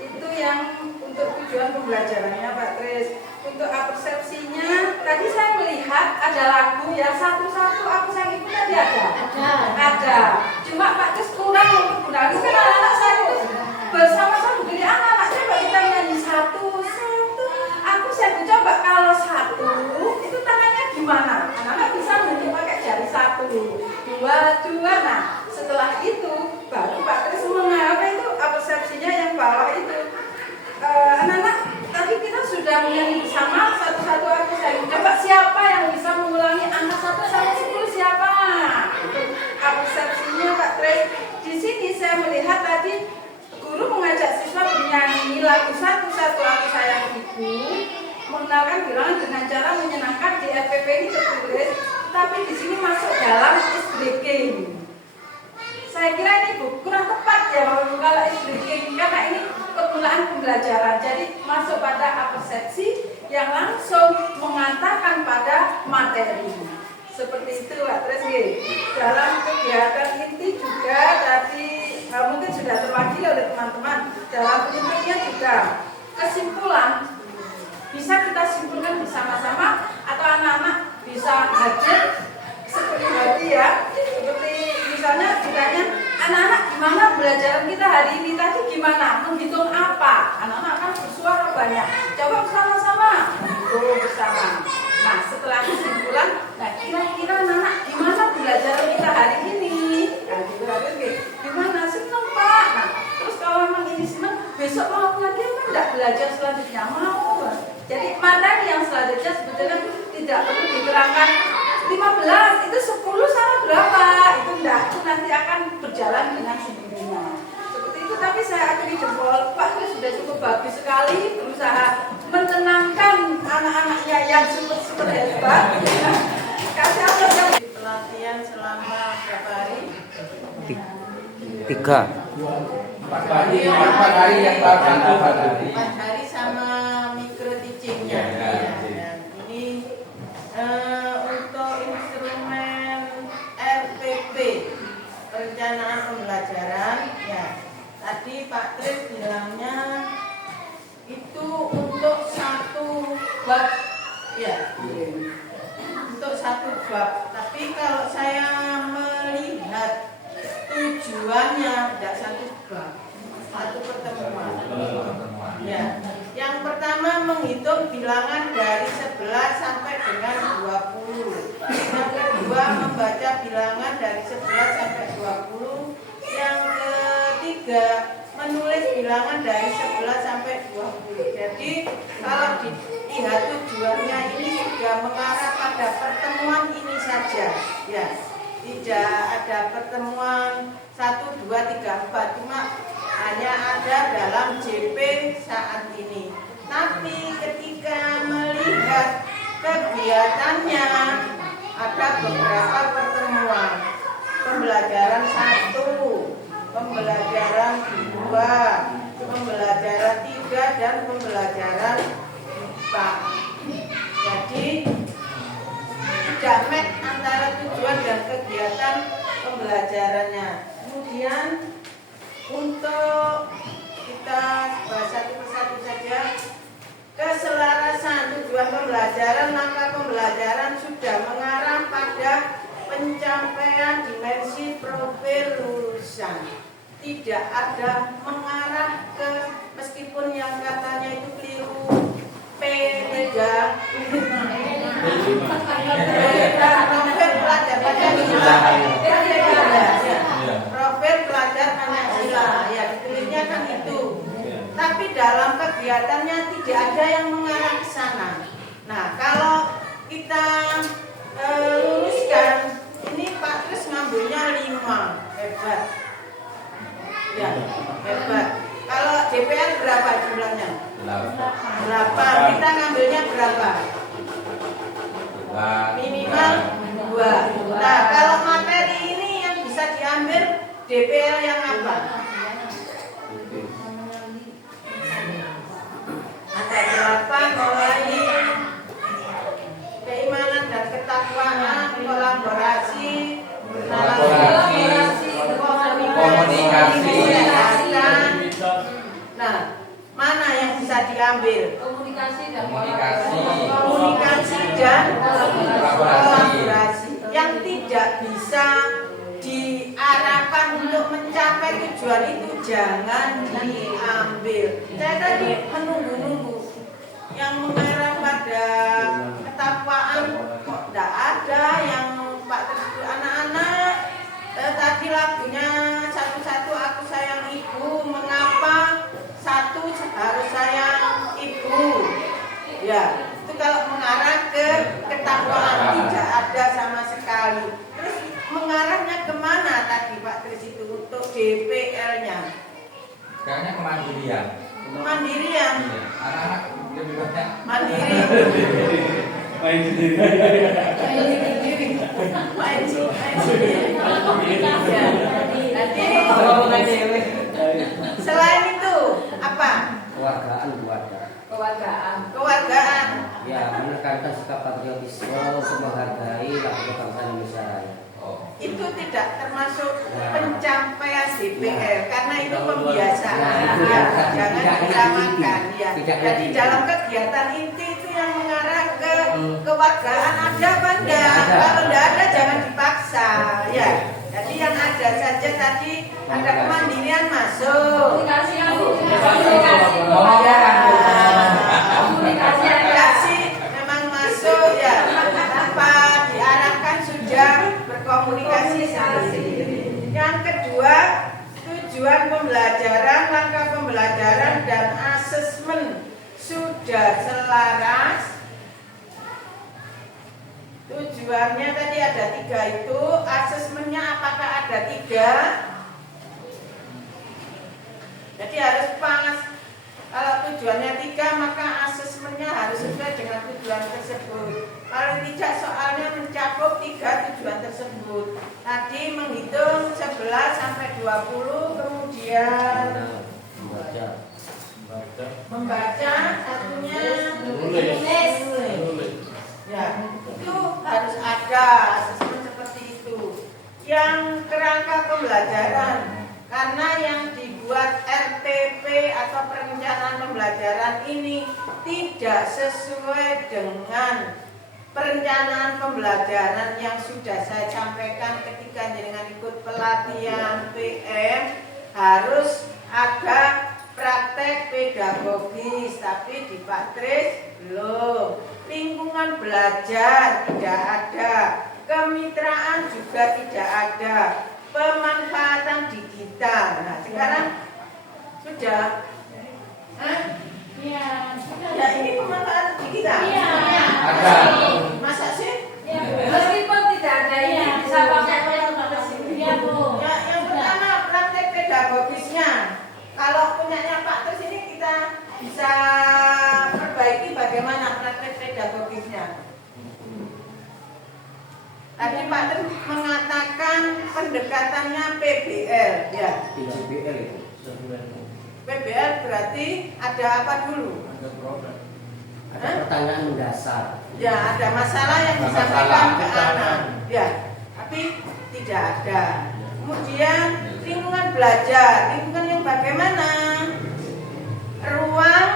itu yang untuk tujuan pembelajarannya Pak Tris. Untuk persepsinya, tadi saya melihat ada lagu ya, satu-satu aku sayang ibu tadi ada. Cuma Pak Tris kurang menggunakan. Kan anak-anak saya bersama-sama begini, anak-anaknya Pak kita nyanyi satu. Aku saya coba kalau 1 itu tangannya gimana? Anak-anak bisa nyanyi pakai jari 1, 2. Nah setelah itu baru Pak Tris mengapa itu persepsinya yang bawah itu. Anak-anak tadi kita sudah menyanyi bersama satu-satu aku saya coba siapa yang bisa mengulangi angka 1 sampai 10 siapa? Persepsinya Pak Tris. Di sini saya melihat tadi guru mengajak siswa bernyanyi lagu satu-satu aku sayang ibu, mengenalkan bilangan dengan cara menyenangkan. Di LPP ini tertulis, tapi di sini masuk dalam is breaking. Saya kira ini kurang tepat ya kalau is breaking, karena ini permulaan pembelajaran. Jadi masuk pada persepsi yang langsung mengantarkan pada materi. Seperti itu Pak Tris. Dalam kegiatan inti juga tadi mungkin sudah terwakili oleh teman-teman. Dalam intinya juga kesimpulan bisa kita simpulkan bersama-sama atau anak-anak bisa hadir seperti tadi ya, seperti misalnya ditanya anak-anak gimana pembelajaran kita hari ini tadi gimana, menghitung apa, anak-anak kan bersuara banyak, coba bersama-sama menghitung bersama. Nah setelah kesimpulan, nah kira-kira anak-anak gimana pembelajaran kita hari ini, kan gimana, senang Pak. Nah terus kalau memang ini senang, besok mau lagi kan tidak belajar selanjutnya, mau. Jadi materi yang selanjutnya sebetulnya tidak perlu diterangkan 15, itu 10 sama berapa, itu enggak, itu nanti akan berjalan dengan sendirinya. Seperti itu, tapi saya akui jempol, Pak Kris sudah cukup bagus sekali berusaha menenangkan anak-anaknya yang super hebat. Kasih apa yang pelatihan selama berapa hari? 3. 4 hari yang bahkan 4 hari. 4 hari sama micro teachingnya. Ini untuk instrumen RPP perencanaan pembelajaran ya. Tadi Pak Tris bilangnya itu untuk 1 bab ya. Untuk 1 bab. Tapi kalau saya melihat tujuannya tidak 1 bab, 1 pertemuan. Ya. Yang pertama menghitung bilangan dari 11 sampai dengan 20. Yang kedua membaca bilangan dari 11 sampai 20. Yang ketiga menulis bilangan dari 11 sampai 20. Jadi kalau dilihat tujuannya ini sudah mengarah pada pertemuan ini saja. Ya. Tidak ada pertemuan 1, 2, 3, 4, cuma hanya ada dalam JP saat ini. Tapi ketika melihat kegiatannya ada beberapa pertemuan. Pembelajaran 1, pembelajaran 2, pembelajaran 3 dan pembelajaran 4. Jadi tidak match antara tujuan dan kegiatan pembelajarannya. Kemudian untuk kita bahas satu persatu saja, keselarasan tujuan pembelajaran, maka pembelajaran sudah mengarah pada pencapaian dimensi profil lulusan. Tidak ada mengarah ke, meskipun yang katanya itu keliru, P3 profil pelajar Pancasila. Profil pelajar Pancasila, ya ditulisnya kan itu. Tapi dalam kegiatannya tidak ada yang mengarah ke sana. Nah, kalau kita luluskan, ini Pak Kris ngambilnya 5, hebat. Ya, hebat. Kalau DPR berapa jumlahnya? 8. Kita ngambilnya berapa? Minimal 2. Nah, kalau materi ini yang bisa diambil DPR yang apa? Ada 8 mulai keimanan dan ketakwaan, kolaborasi, komunikasi. Nah, mana yang bisa diambil? komunikasi dan kolaborasi. Yang tidak bisa diarahkan untuk mencapai tujuan itu jangan diambil. Saya tadi menunggu-nunggu yang mengarah pada ketakwaan kok tidak ada, yang Pak tersebut anak-anak tadi lagunya satu-satu aku sayang ibu, mengapa satu harus sayang ibu, ya itu kalau mengarah ke ketakwaan tidak ada sama sekali. Terus mengarahnya kemana tadi Pak Tris itu untuk DPL-nya? Kayaknya kemandirian. Kemandirian. Anak-anak lebih banyak Mandiri. Main sendiri. Main sendiri. Ya. Nanti selain itu apa? Kewargaan. Ya, menekankan sikap patriotisme untuk menghargai lagu kebangsaan Indonesia Raya. Oh. itu tidak termasuk pencapaian DPR karena itu pembiasaan ya, jangan disamakan ya. Jadi dalam kegiatan inti itu yang mengarah ke kewargaan ada apa enggak? Kalau enggak ada jangan dipaksa ya. Jadi yang ada saja tadi ada kemandirian masuk. Komunikasi memang masuk ya, tanpa diarahkan sudah berkomunikasi sendiri. Yang kedua, tujuan pembelajaran, langkah pembelajaran dan asesmen sudah selaras. Tujuannya tadi ada 3 itu, asesmennya apakah ada 3? Jadi harus pas. Kalau tujuannya 3 maka asesmennya harus sesuai dengan tujuan tersebut. Kalau tidak soalnya mencakup 3 tujuan tersebut. Tadi menghitung 11 sampai 20, kemudian membaca, satunya menulis. Ya, itu harus ada asesmen seperti itu. Yang kerangka pembelajaran, karena yang dibuat RTP atau perencanaan pembelajaran ini tidak sesuai dengan perencanaan pembelajaran yang sudah saya sampaikan ketika dengan ikut pelatihan PM, harus ada praktek pedagogis, tapi di Pak Tris belum. Lingkungan belajar tidak ada, kemitraan juga tidak ada, pemanfaatan digital. Nah sekarang sudah, Iya, sudah. ya ini pemanfaatan digital. Iya. Ada. Masa sih? Iya. Meskipun tidak ada ini bisa pakai metode Iya, Bu. Ya, yang pertama praktek pedagogisnya. Kalau punyanya Pak Tris ini kita bisa perbaiki bagaimana praktek pedagogisnya. Tadi Pak Tris mengatakan pendekatannya PBL, ya. PBL berarti ada apa dulu? Ada pertanyaan mendasar. Ya, ada masalah yang disampaikan ke anak. Ya, tapi tidak ada. Kemudian lingkungan belajar, lingkungan yang bagaimana? Ruang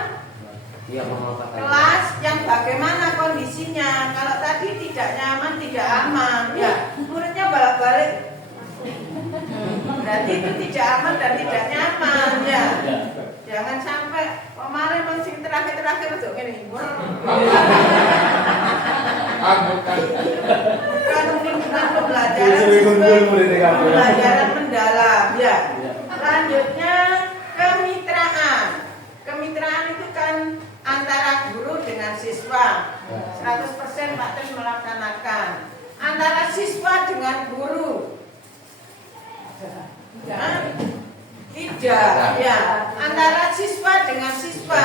kelas yang bagaimana kondisinya? Kalau tadi tidak nyaman, tidak aman, ya muridnya balik-balik. Berarti itu tidak aman dan tidak nyaman, ya. Jangan sampai kemarin masih terakhir untuk ini. Bukan lingkungan pembelajaran, pembelajaran mendalam, ya. Selanjutnya kemitraan. Kemitraan itu kan antara guru dengan siswa. 100% Pak Tris melaksanakan. Antara siswa dengan guru. Tidak, ya. Antara siswa dengan siswa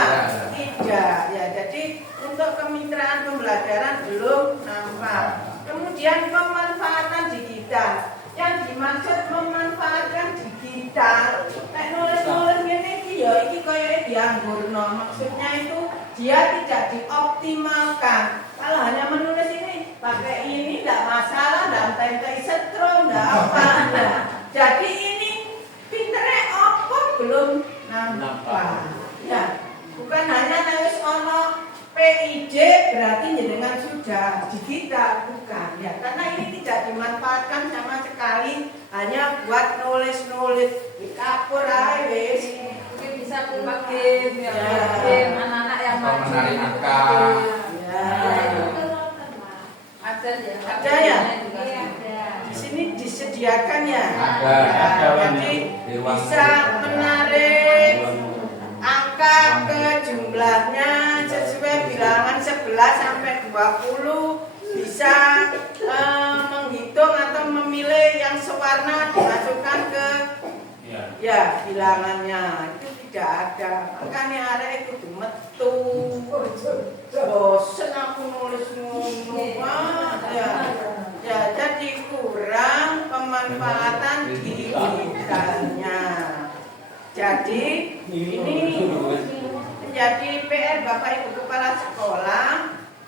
tidak, ya. Jadi untuk kemitraan pembelajaran belum nampak. Kemudian pemanfaatan digital. Yang dimaksud memanfaatkan digital, nulis-nulis ini ya iki koyo dianggurno. Maksudnya itu dia tidak dioptimalkan. Kalau hanya menulis ini pakai ini tidak masalah, dan tempe setrum tidak apa. Nah, jadi ini pinternya apa belum nampak. Ya, bukan hanya nulis ono PIJ berarti jenengan sudah digital, bukan ya, karena ini tidak dimanfaatkan sama sekali, hanya buat nulis-nulis di kapur aja wis. mungkin bisa berupa game, ya, game anak-anak yang menarik angka. Ya. Ada ya. Ada ya? Iya. Di sini disediakan ya. Ada. Jadi bisa menarik angka ke jumlahnya sesuai bilangan 11 sampai 20, bisa menghitung atau memilih yang sewarna dimasukkan ke ya bilangannya. Itu tidak ada. Makanya arek kudu metu. Bosen aku nulis ya. Ya, jadi kurang pemanfaatan digitalnya. Jadi ini menjadi PR Bapak Ibu Kepala Sekolah,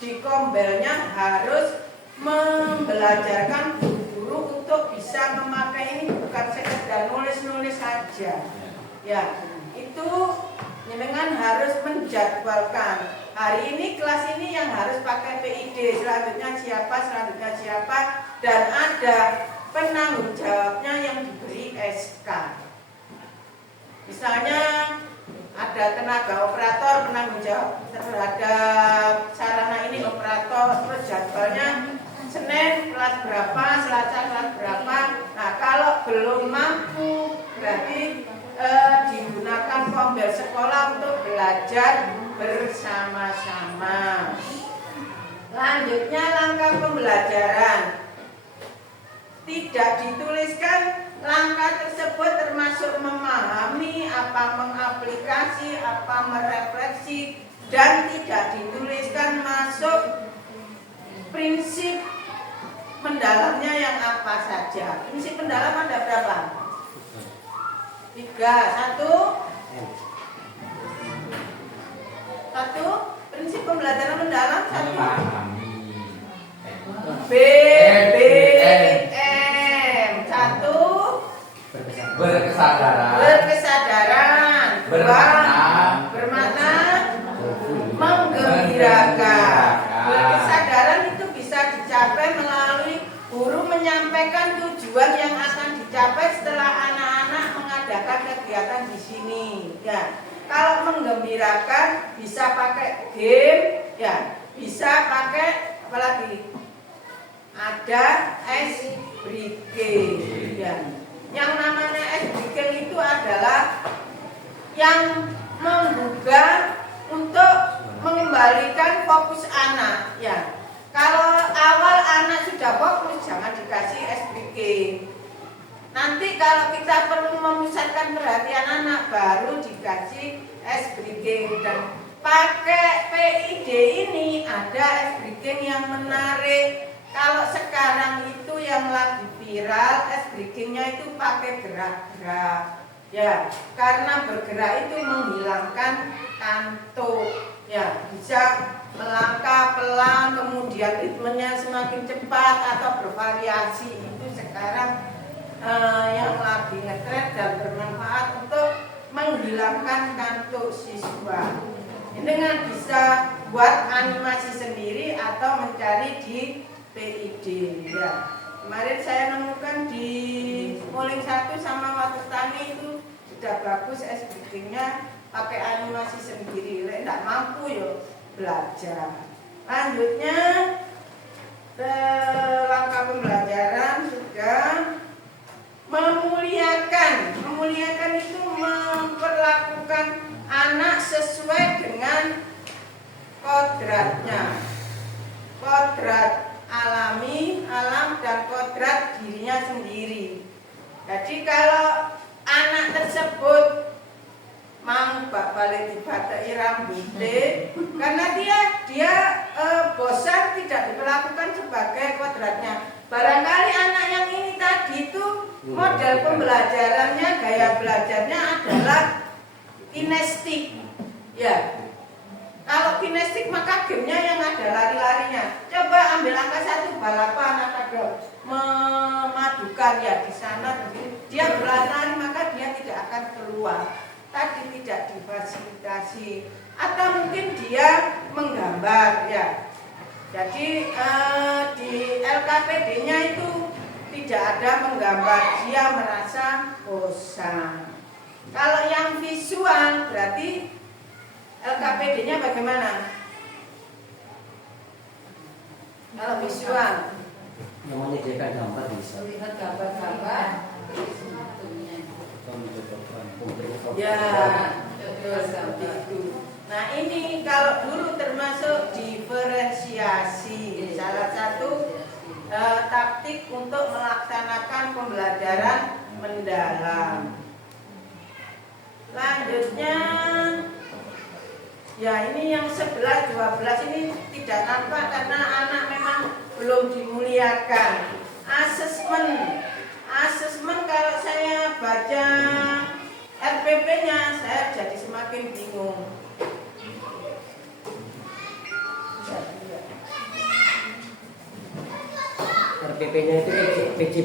di Kombelnya harus membelajarkan guru untuk untuk bisa memakai ini bukan sekedar nulis-nulis saja. Ya, itu jenengan harus menjadwalkan. Hari ini kelas ini yang harus pakai PID, selanjutnya siapa, dan ada penanggung jawabnya yang diberi SK. Misalnya ada tenaga operator penanggung jawab terhadap sarana ini operator, terus jadwalnya Senin kelas berapa, Selasa kelas berapa. Nah, kalau belum mampu berarti digunakan pembel sekolah untuk belajar bersama-sama. Lanjutnya langkah pembelajaran. Tidak dituliskan langkah tersebut termasuk memahami, apa mengaplikasi, apa merefleksi, dan tidak dituliskan masuk prinsip mendalamnya yang apa saja. Prinsip mendalam ada berapa? 3. Satu. Prinsip pembelajaran mendalam 1. BBM 1. Berkesadaran. 2. Bermakna menggembirakan. Berkesadaran itu bisa dicapai melalui guru menyampaikan tujuan yang akan dicapai setelah anak-anak mengadakan kegiatan di sini. Ya, kalau menggembirakan bisa pakai game, ya, bisa pakai apa lagi? Ada ice breaking. Ya. Yang namanya ice breaking itu adalah yang menggugah untuk mengembalikan fokus anak. Ya. Kalau awal anak sudah fokus, jangan dikasih ice breaking. Nanti kalau kita perlu memusatkan perhatian anak, baru dikasih ice breaking. Dan pakai PID ini ada ice breaking yang menarik. Kalau sekarang itu yang lagi viral, ice breakingnya itu pakai gerak-gerak. Ya, karena bergerak itu menghilangkan kantuk. Ya, bisa melangkah pelan, kemudian ritmenya semakin cepat atau bervariasi. Itu sekarang yang lagi ngetren dan bermanfaat untuk menghilangkan kantuk siswa. Dengan bisa buat animasi sendiri atau mencari di PID. Ya. Kemarin saya nemukan di Muling 1 sama Watustani itu sudah bagus ice breaking-nya pakai animasi sendiri. Tidak mampu yo belajar. Lanjutnya langkah pembelajaran sudah memuliakan. Memuliakan itu memperlakukan anak sesuai dengan kodratnya. Kodrat alami, alam, dan kodrat dirinya sendiri. Jadi kalau anak tersebut mang balik dibatai rambutnya karena dia bosan tidak diperlakukan sebagai kodratnya. Barangkali anak yang ini tadi itu model pembelajarannya, gaya belajarnya adalah kinestik. Ya. Kalau kinestik maka gamenya yang ada lari-larinya. Coba ambil angka 1 balapan atau memadukan ya di sana. Dia berlari maka dia tidak akan keluar. Tadi tidak difasilitasi. Atau mungkin dia menggambar ya. Jadi di LKPD-nya itu tidak ada menggambar. Dia merasa bosan. Kalau yang visual berarti LKPD-nya bagaimana? Kalau visual yang menyediakan gambar bisa Lihat gambar-gambar. ya Betul seperti itu. Nah ini kalau dulu termasuk diferensiasi, salah satu taktik untuk melaksanakan pembelajaran mendalam. Lanjutnya, ya ini yang 11, 12 ini tidak nampak karena anak memang belum dimuliakan. Asesmen kalau saya baca RPP-nya saya jadi semakin bingung. RPP-nya itu PJ